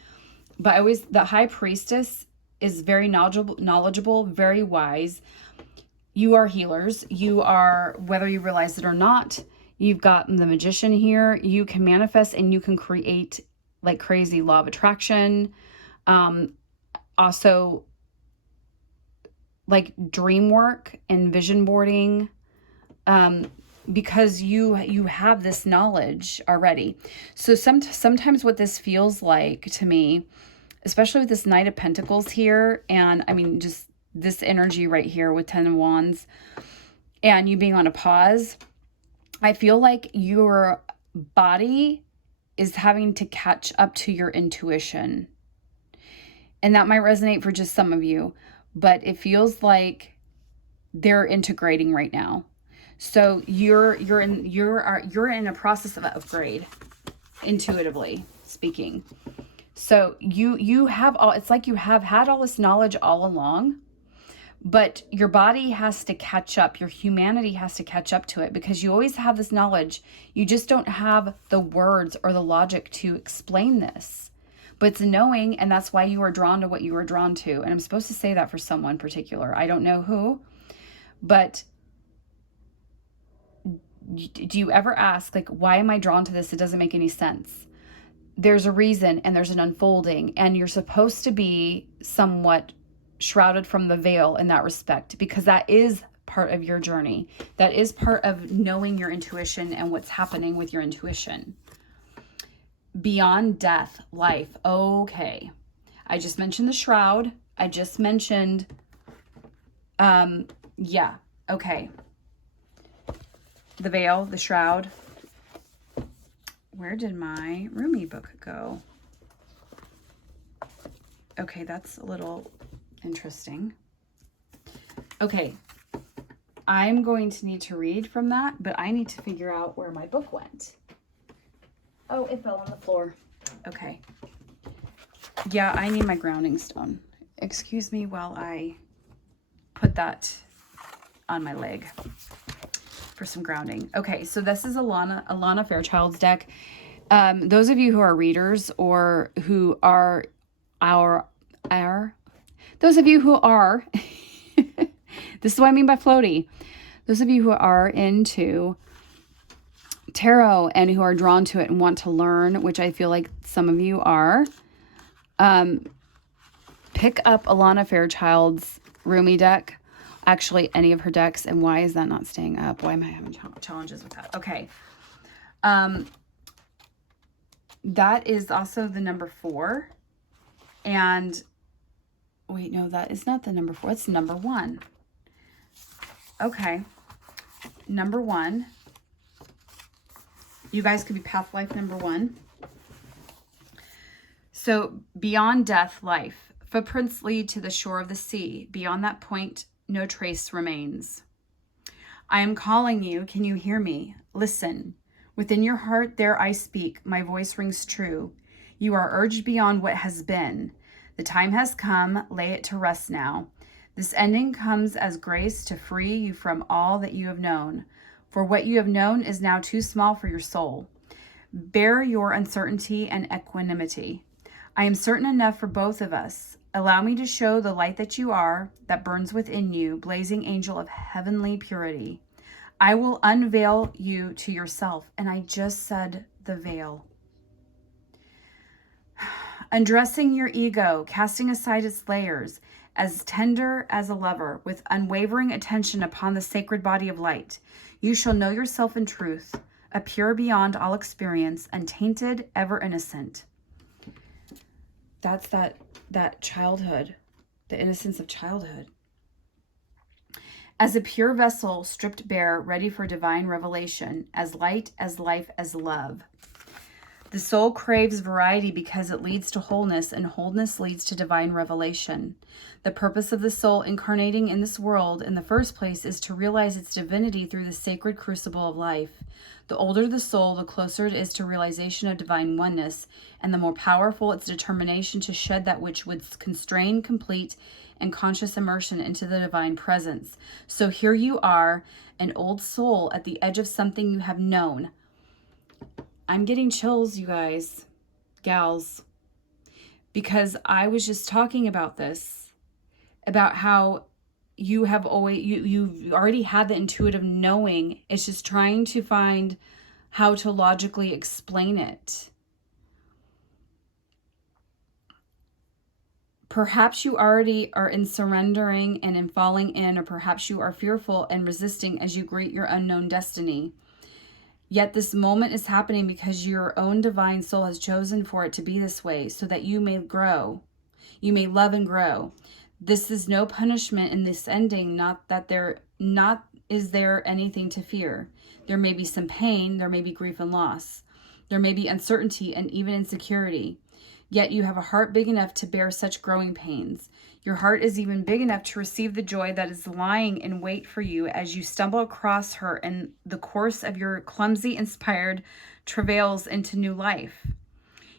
But the High Priestess is very knowledgeable, very wise. You are healers. You are, whether you realize it or not, you've got the Magician here. You can manifest and you can create like crazy, law of attraction. Also, like dream work and vision boarding. Because you have this knowledge already. So sometimes what this feels like to me, especially with this Knight of Pentacles here, and I mean just this energy right here with 10 of Wands, and you being on a pause, I feel like your body is having to catch up to your intuition. And that might resonate for just some of you, but it feels like they're integrating right now. So you're in a process of upgrade, intuitively speaking. So you have all, it's like you have had all this knowledge all along, but your body has to catch up. Your humanity has to catch up to it, because you always have this knowledge. You just don't have the words or the logic to explain this. But it's a knowing, and that's why you are drawn to what you are drawn to. And I'm supposed to say that for someone particular. I don't know who, but do you ever ask, like, why am I drawn to this? It doesn't make any sense. There's a reason, and there's an unfolding, and you're supposed to be somewhat shrouded from the veil in that respect, because that is part of your journey. That is part of knowing your intuition and what's happening with your intuition. Beyond death, life. Okay. I just mentioned the shroud. I just mentioned, yeah. Okay. The veil, the shroud. Where did my Rumi book go? Okay, that's a little interesting. Okay, I'm going to need to read from that, but I need to figure out where my book went. Oh, it fell on the floor. Okay. Yeah, I need my grounding stone. Excuse me while I put that on my leg for some grounding. Okay, so this is Alana Fairchild's deck. Those of you who are readers, or who are those of you who are, this is what I mean by floaty. Those of you who are into tarot and who are drawn to it and want to learn, which I feel like some of you are, pick up Alana Fairchild's Rumi deck. Actually, any of her decks. And why is that not staying up? Why am I having challenges with that? Okay. That is also the number 4. And wait, no, that is not the number 4. It's number 1. Okay. Number 1. You guys could be path life number 1. So beyond death, life. Footprints lead to the shore of the sea. Beyond that point, no trace remains. I am calling you. Can you hear me? Listen. Within your heart, there I speak. My voice rings true. You are urged beyond what has been. The time has come. Lay it to rest now. This ending comes as grace to free you from all that you have known. For what you have known is now too small for your soul. Bear your uncertainty and equanimity. I am certain enough for both of us. Allow me to show the light that you are, that burns within you, blazing angel of heavenly purity. I will unveil you to yourself. And I just said the veil. Undressing your ego, casting aside its layers, as tender as a lover, with unwavering attention upon the sacred body of light. You shall know yourself in truth, a pure beyond all experience, untainted, ever innocent. That's that childhood, the innocence of childhood. As a pure vessel, stripped bare, ready for divine revelation, as light, as life, as love. The soul craves variety because it leads to wholeness, and wholeness leads to divine revelation. The purpose of the soul incarnating in this world in the first place is to realize its divinity through the sacred crucible of life. The older the soul, the closer it is to realization of divine oneness, and the more powerful its determination to shed that which would constrain complete and conscious immersion into the divine presence. So here you are, an old soul at the edge of something you have known. I'm getting chills, you guys, gals, because I was just talking about this, about how you have always, you've already had the intuitive knowing. It's just trying to find how to logically explain it. Perhaps you already are in surrendering and in falling in, or perhaps you are fearful and resisting as you greet your unknown destiny. Yet this moment is happening because your own divine soul has chosen for it to be this way, so that you may grow. You may love and grow. This is no punishment in this ending, not is there anything to fear. There may be some pain, there may be grief and loss. There may be uncertainty and even insecurity. Yet you have a heart big enough to bear such growing pains. Your heart is even big enough to receive the joy that is lying in wait for you as you stumble across her in the course of your clumsy, inspired travails into new life.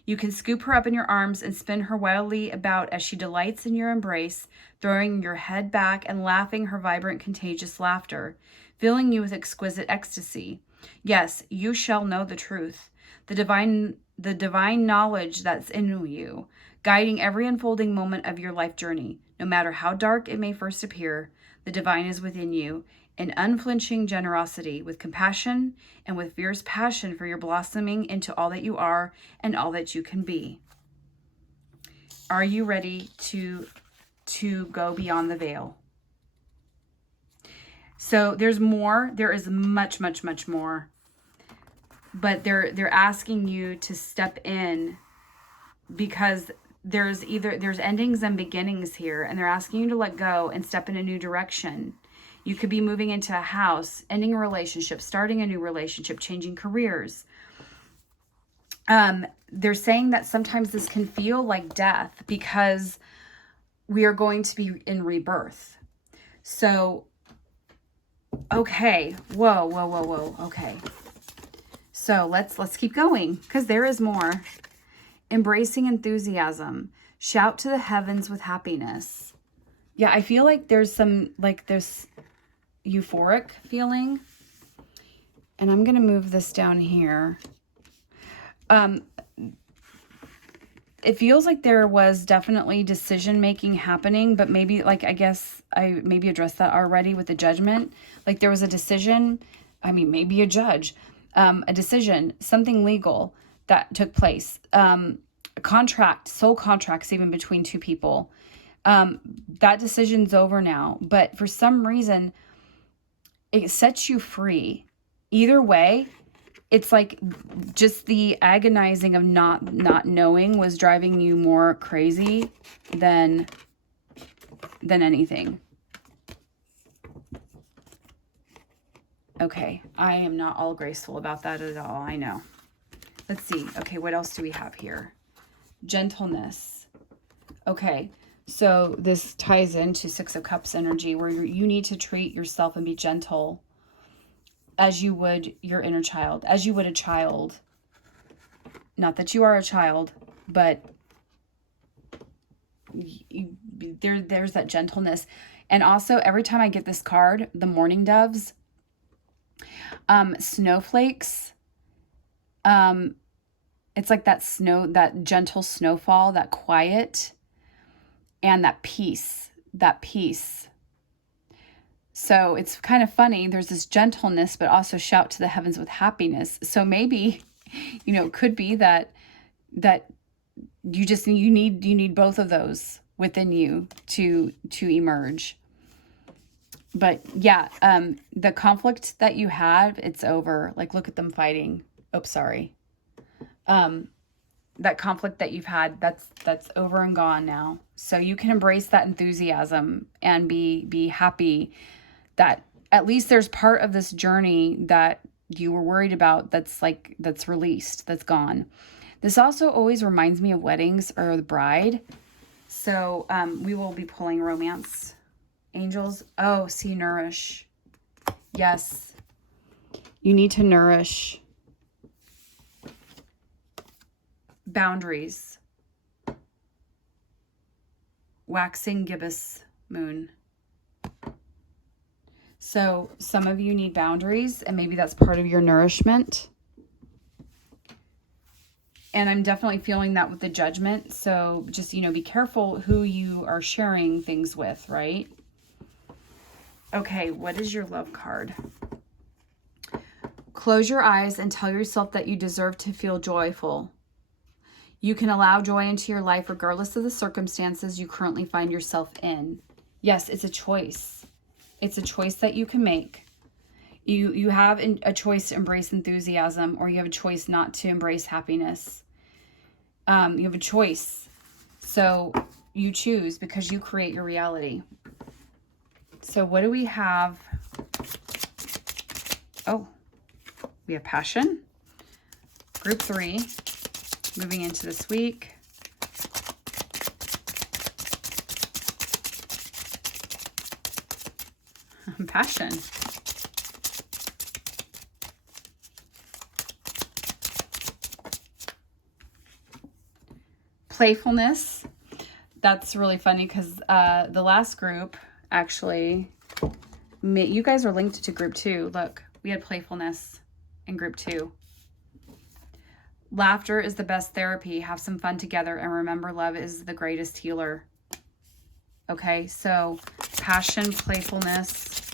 You can scoop her up in your arms and spin her wildly about as she delights in your embrace, throwing your head back and laughing her vibrant, contagious laughter, filling you with exquisite ecstasy. Yes, you shall know the truth, the divine knowledge that's in you, guiding every unfolding moment of your life journey. No matter how dark it may first appear, the divine is within you, in unflinching generosity, with compassion and with fierce passion for your blossoming into all that you are and all that you can be. Are you ready to go beyond the veil? So there's more. There is much, much, much more. But they're asking you to step in, because there's endings and beginnings here, and they're asking you to let go and step in a new direction. You could be moving into a house, ending a relationship, starting a new relationship, changing careers. They're saying that sometimes this can feel like death because we are going to be in rebirth. So, okay. Whoa. Okay. So let's keep going, because there is more. Embracing enthusiasm. Shout to the heavens with happiness. Yeah, I feel like there's some, like, this euphoric feeling. And I'm going to move this down here. It feels like there was definitely decision making happening, but maybe, like, I guess I maybe addressed that already with the judgment. Like, there was a decision, I mean, maybe a judge, a decision, something legal that took place. A contract, soul contracts, even between two people. That decision's over now, but for some reason, it sets you free. Either way, it's like just the agonizing of not knowing was driving you more crazy than anything. Okay, I am not all graceful about that at all, I know. Let's see. Okay, what else do we have here? Gentleness. Okay, so this ties into Six of Cups energy, where you need to treat yourself and be gentle as you would your inner child, as you would a child. Not that you are a child, but there's that gentleness. And also, every time I get this card, the mourning doves, snowflakes, it's like that snow, that gentle snowfall, that quiet, and that peace. So it's kind of funny. There's this gentleness, but also shout to the heavens with happiness. So maybe, it could be that you need both of those within you to emerge. But yeah, the conflict that you had, it's over. Like, look at them fighting. Oops, sorry. That conflict that you've had, that's over and gone now. So you can embrace that enthusiasm and be happy that at least there's part of this journey that you were worried about that's released, that's gone. This also always reminds me of weddings or the bride. So we will be pulling romance angels. Oh, see, nourish. Yes. You need to nourish. Boundaries. Waxing gibbous moon. So some of you need boundaries, and maybe that's part of your nourishment. And I'm definitely feeling that with the judgment. So just, be careful who you are sharing things with, right? Okay, what is your love card? Close your eyes and tell yourself that you deserve to feel joyful. You can allow joy into your life regardless of the circumstances you currently find yourself in. Yes, it's a choice. It's a choice that you can make. You have a choice to embrace enthusiasm, or you have a choice not to embrace happiness. You have a choice. So you choose, because you create your reality. So what do we have? Oh, we have passion, Group 3, moving into this week. Passion. Playfulness. That's really funny because the last group, actually, you guys are linked to group 2. Look, we had playfulness in group 2. Laughter is the best therapy. Have some fun together and remember love is the greatest healer. Okay, so passion, playfulness.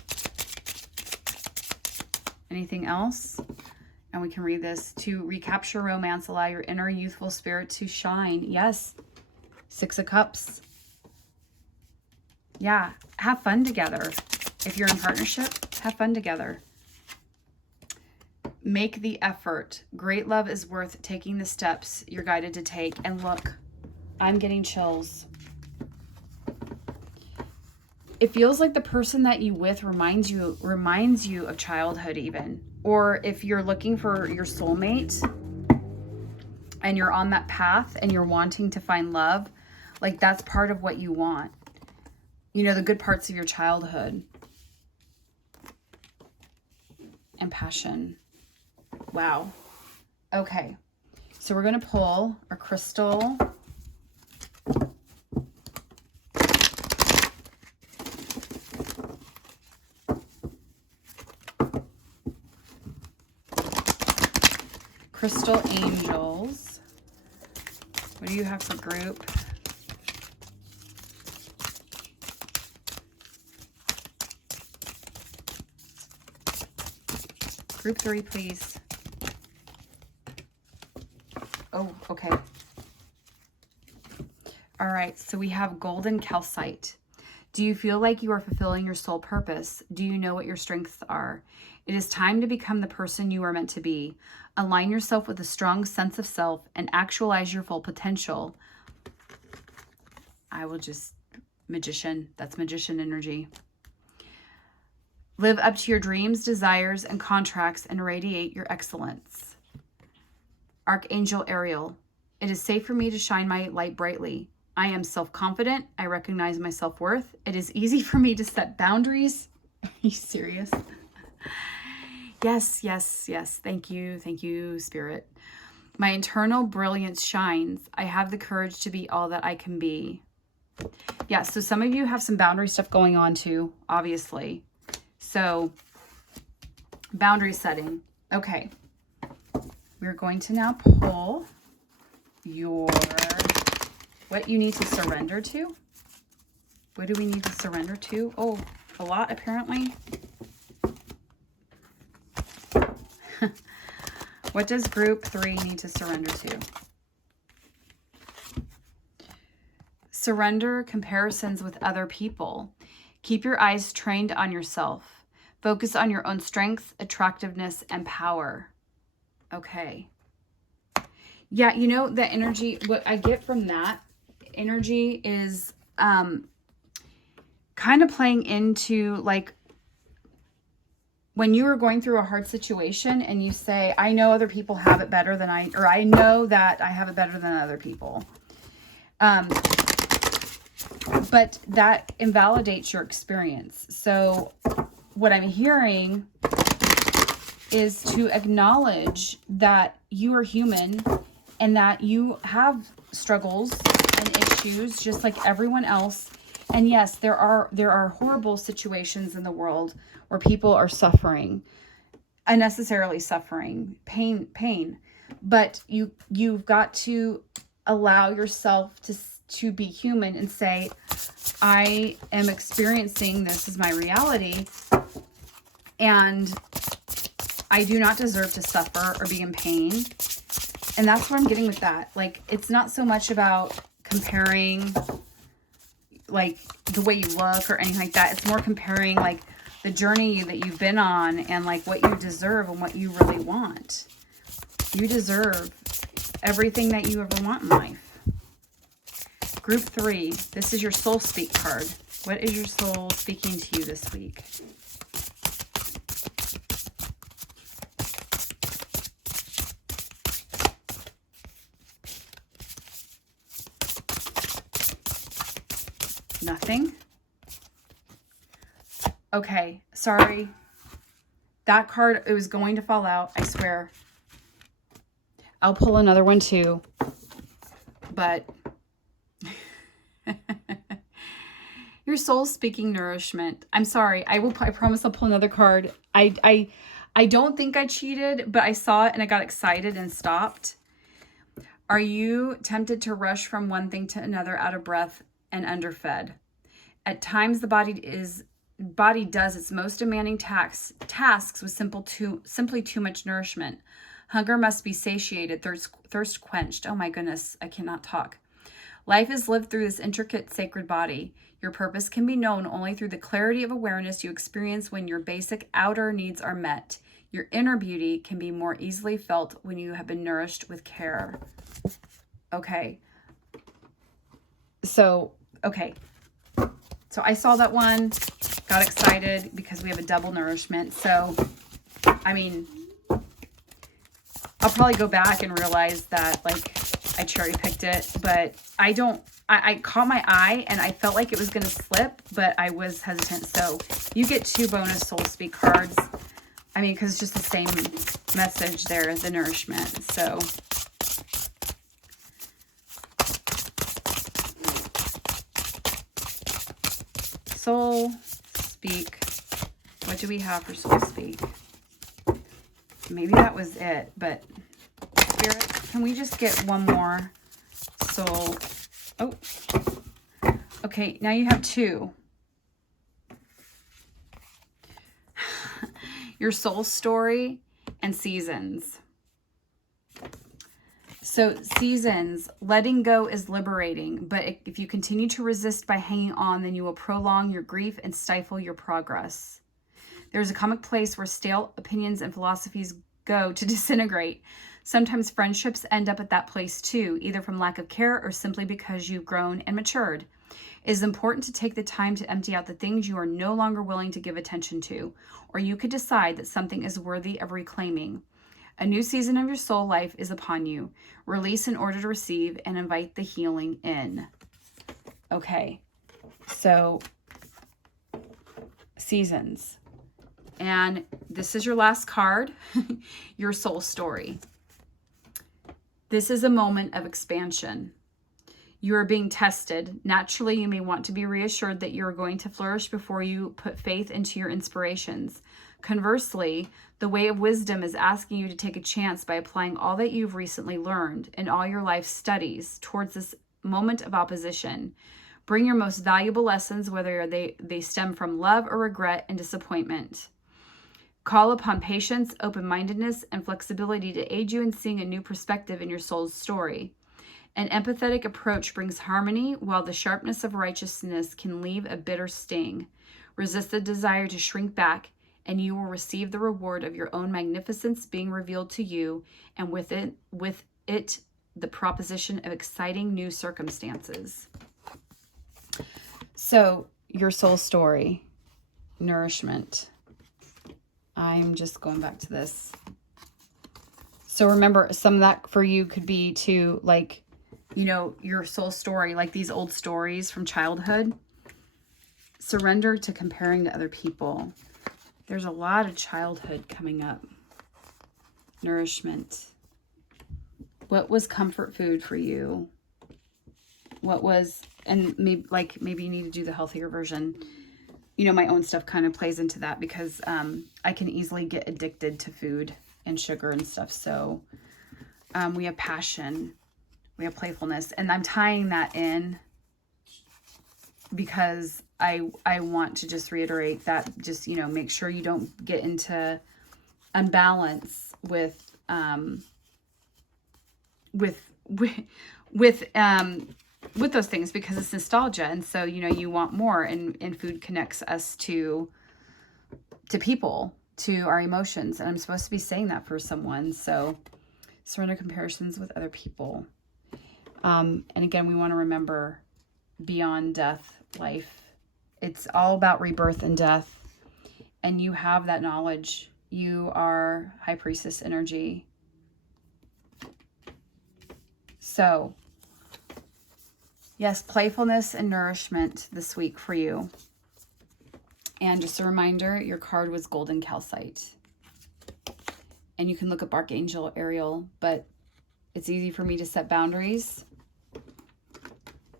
Anything else? And we can read this. To recapture romance, allow your inner youthful spirit to shine. Yes. 6 of Cups. Yeah, have fun together. If you're in partnership, have fun together. Make the effort. Great love is worth taking the steps you're guided to take. And look, I'm getting chills. It feels like the person that you with reminds you of childhood even. Or if you're looking for your soulmate and you're on that path and you're wanting to find love, like that's part of what you want. You know, the good parts of your childhood. And passion. Wow. Okay. So we're going to pull our crystal. Crystal Angels. What do you have for group? Group 3, please. Oh, okay. All right, so we have Golden Calcite. Do you feel like you are fulfilling your soul purpose? Do you know what your strengths are? It is time to become the person you are meant to be. Align yourself with a strong sense of self and actualize your full potential. I will just, Magician. That's Magician energy. Live up to your dreams, desires, and contracts and radiate your excellence. Archangel Ariel. It is safe for me to shine my light brightly. I am self-confident. I recognize my self-worth. It is easy for me to set boundaries. Are you serious? Yes, yes, yes. Thank you, Spirit. My internal brilliance shines. I have the courage to be all that I can be. Yeah, so some of you have some boundary stuff going on too, obviously. So, boundary setting. Okay. We're going to now pull what you need to surrender to. What do we need to surrender to? Oh, a lot apparently. What does group 3 need to surrender to? Surrender comparisons with other people. Keep your eyes trained on yourself. Focus on your own strength, attractiveness, and power. Okay. Yeah, you know, the energy, what I get from that energy is kind of playing into like when you are going through a hard situation and you say, I know other people have it better than or I know that I have it better than other people. But that invalidates your experience. So what I'm hearing is to acknowledge that you are human and that you have struggles and issues just like everyone else. And yes, there are horrible situations in the world where people are suffering, unnecessarily suffering, pain. But you've got to allow yourself to be human and say, I am experiencing this as my reality, and I do not deserve to suffer or be in pain. And that's what I'm getting with that. Like, it's not so much about comparing like the way you look or anything like that. It's more comparing like the journey that you've been on and like what you deserve and what you really want. You deserve everything that you ever want in life. Group 3, this is your soul speak card. What is your soul speaking to you this week? Nothing. Okay, sorry. That card, it was going to fall out, I swear. I'll pull another one too. But your soul's speaking nourishment. I'm sorry. I promise I'll pull another card. I don't think I cheated, but I saw it and I got excited and stopped. Are you tempted to rush from one thing to another, out of breath and underfed? At times, the body does its most demanding tasks with simply too much nourishment. Hunger must be satiated, thirst quenched. Oh my goodness, I cannot talk. Life is lived through this intricate, sacred body. Your purpose can be known only through the clarity of awareness you experience when your basic outer needs are met. Your inner beauty can be more easily felt when you have been nourished with care. Okay. So I saw that one, got excited because we have a double nourishment. So, I mean, I'll probably go back and realize that, like, I cherry picked it, but I caught my eye and I felt like it was going to slip, but I was hesitant. So you get 2 bonus Soul Speak cards. I mean, because it's just the same message there as the nourishment. So Soul Speak. What do we have for Soul Speak? Maybe that was it, but Spirit, can we just get one more soul? Oh, okay. Now you have 2. Your soul story and seasons. So seasons, letting go is liberating, but if you continue to resist by hanging on, then you will prolong your grief and stifle your progress. There's a comic place where stale opinions and philosophies go to disintegrate. Sometimes friendships end up at that place too, either from lack of care or simply because you've grown and matured. It is important to take the time to empty out the things you are no longer willing to give attention to, or you could decide that something is worthy of reclaiming. A new season of your soul life is upon you. Release in order to receive and invite the healing in. Okay, so seasons. And this is your last card, your soul story. This is a moment of expansion. You are being tested. Naturally, you may want to be reassured that you are going to flourish before you put faith into your inspirations. Conversely, the way of wisdom is asking you to take a chance by applying all that you've recently learned and all your life studies towards this moment of opposition. Bring your most valuable lessons, whether they stem from love or regret and disappointment. Call upon patience, open-mindedness, and flexibility to aid you in seeing a new perspective in your soul's story. An empathetic approach brings harmony, while the sharpness of righteousness can leave a bitter sting. Resist the desire to shrink back, and you will receive the reward of your own magnificence being revealed to you, and with it, the proposition of exciting new circumstances. So, your soul story, nourishment. I'm just going back to this. So remember, some of that for you could be to, like, you know, your soul story, like these old stories from childhood. Surrender to comparing to other people. There's a lot of childhood coming up. Nourishment. What was comfort food for you? What was, and maybe you need to do the healthier version. You know, my own stuff kind of plays into that because I can easily get addicted to food and sugar and stuff. So we have passion, we have playfulness, and I'm tying that in because I want to just reiterate that, just, you know, make sure you don't get into unbalance with those things, because it's nostalgia. And so, you know, you want more, and food connects us to people, to our emotions. And I'm supposed to be saying that for someone. So surrender comparisons with other people. And again, we want to remember beyond death, life. It's all about rebirth and death. And you have that knowledge. You are High Priestess energy. So Yes, playfulness and nourishment this week for you. And just a reminder, your card was golden calcite. And you can look up Archangel Ariel, but it's easy for me to set boundaries.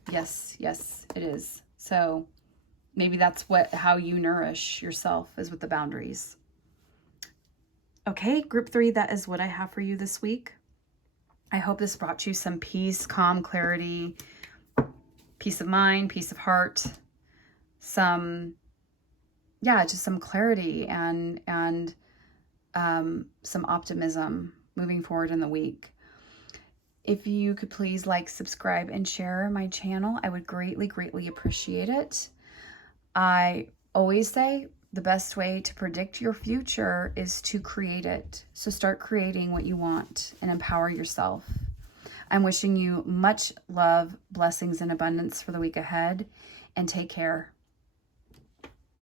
Yes, yes, it is. So maybe that's how you nourish yourself, is with the boundaries. Okay, group 3, that is what I have for you this week. I hope this brought you some peace, calm, clarity, peace of mind, peace of heart, just some clarity and some optimism moving forward in the week. If you could please like, subscribe, and share my channel, I would greatly, greatly appreciate it. I always say the best way to predict your future is to create it. So start creating what you want and empower yourself. I'm wishing you much love, blessings, and abundance for the week ahead, and take care.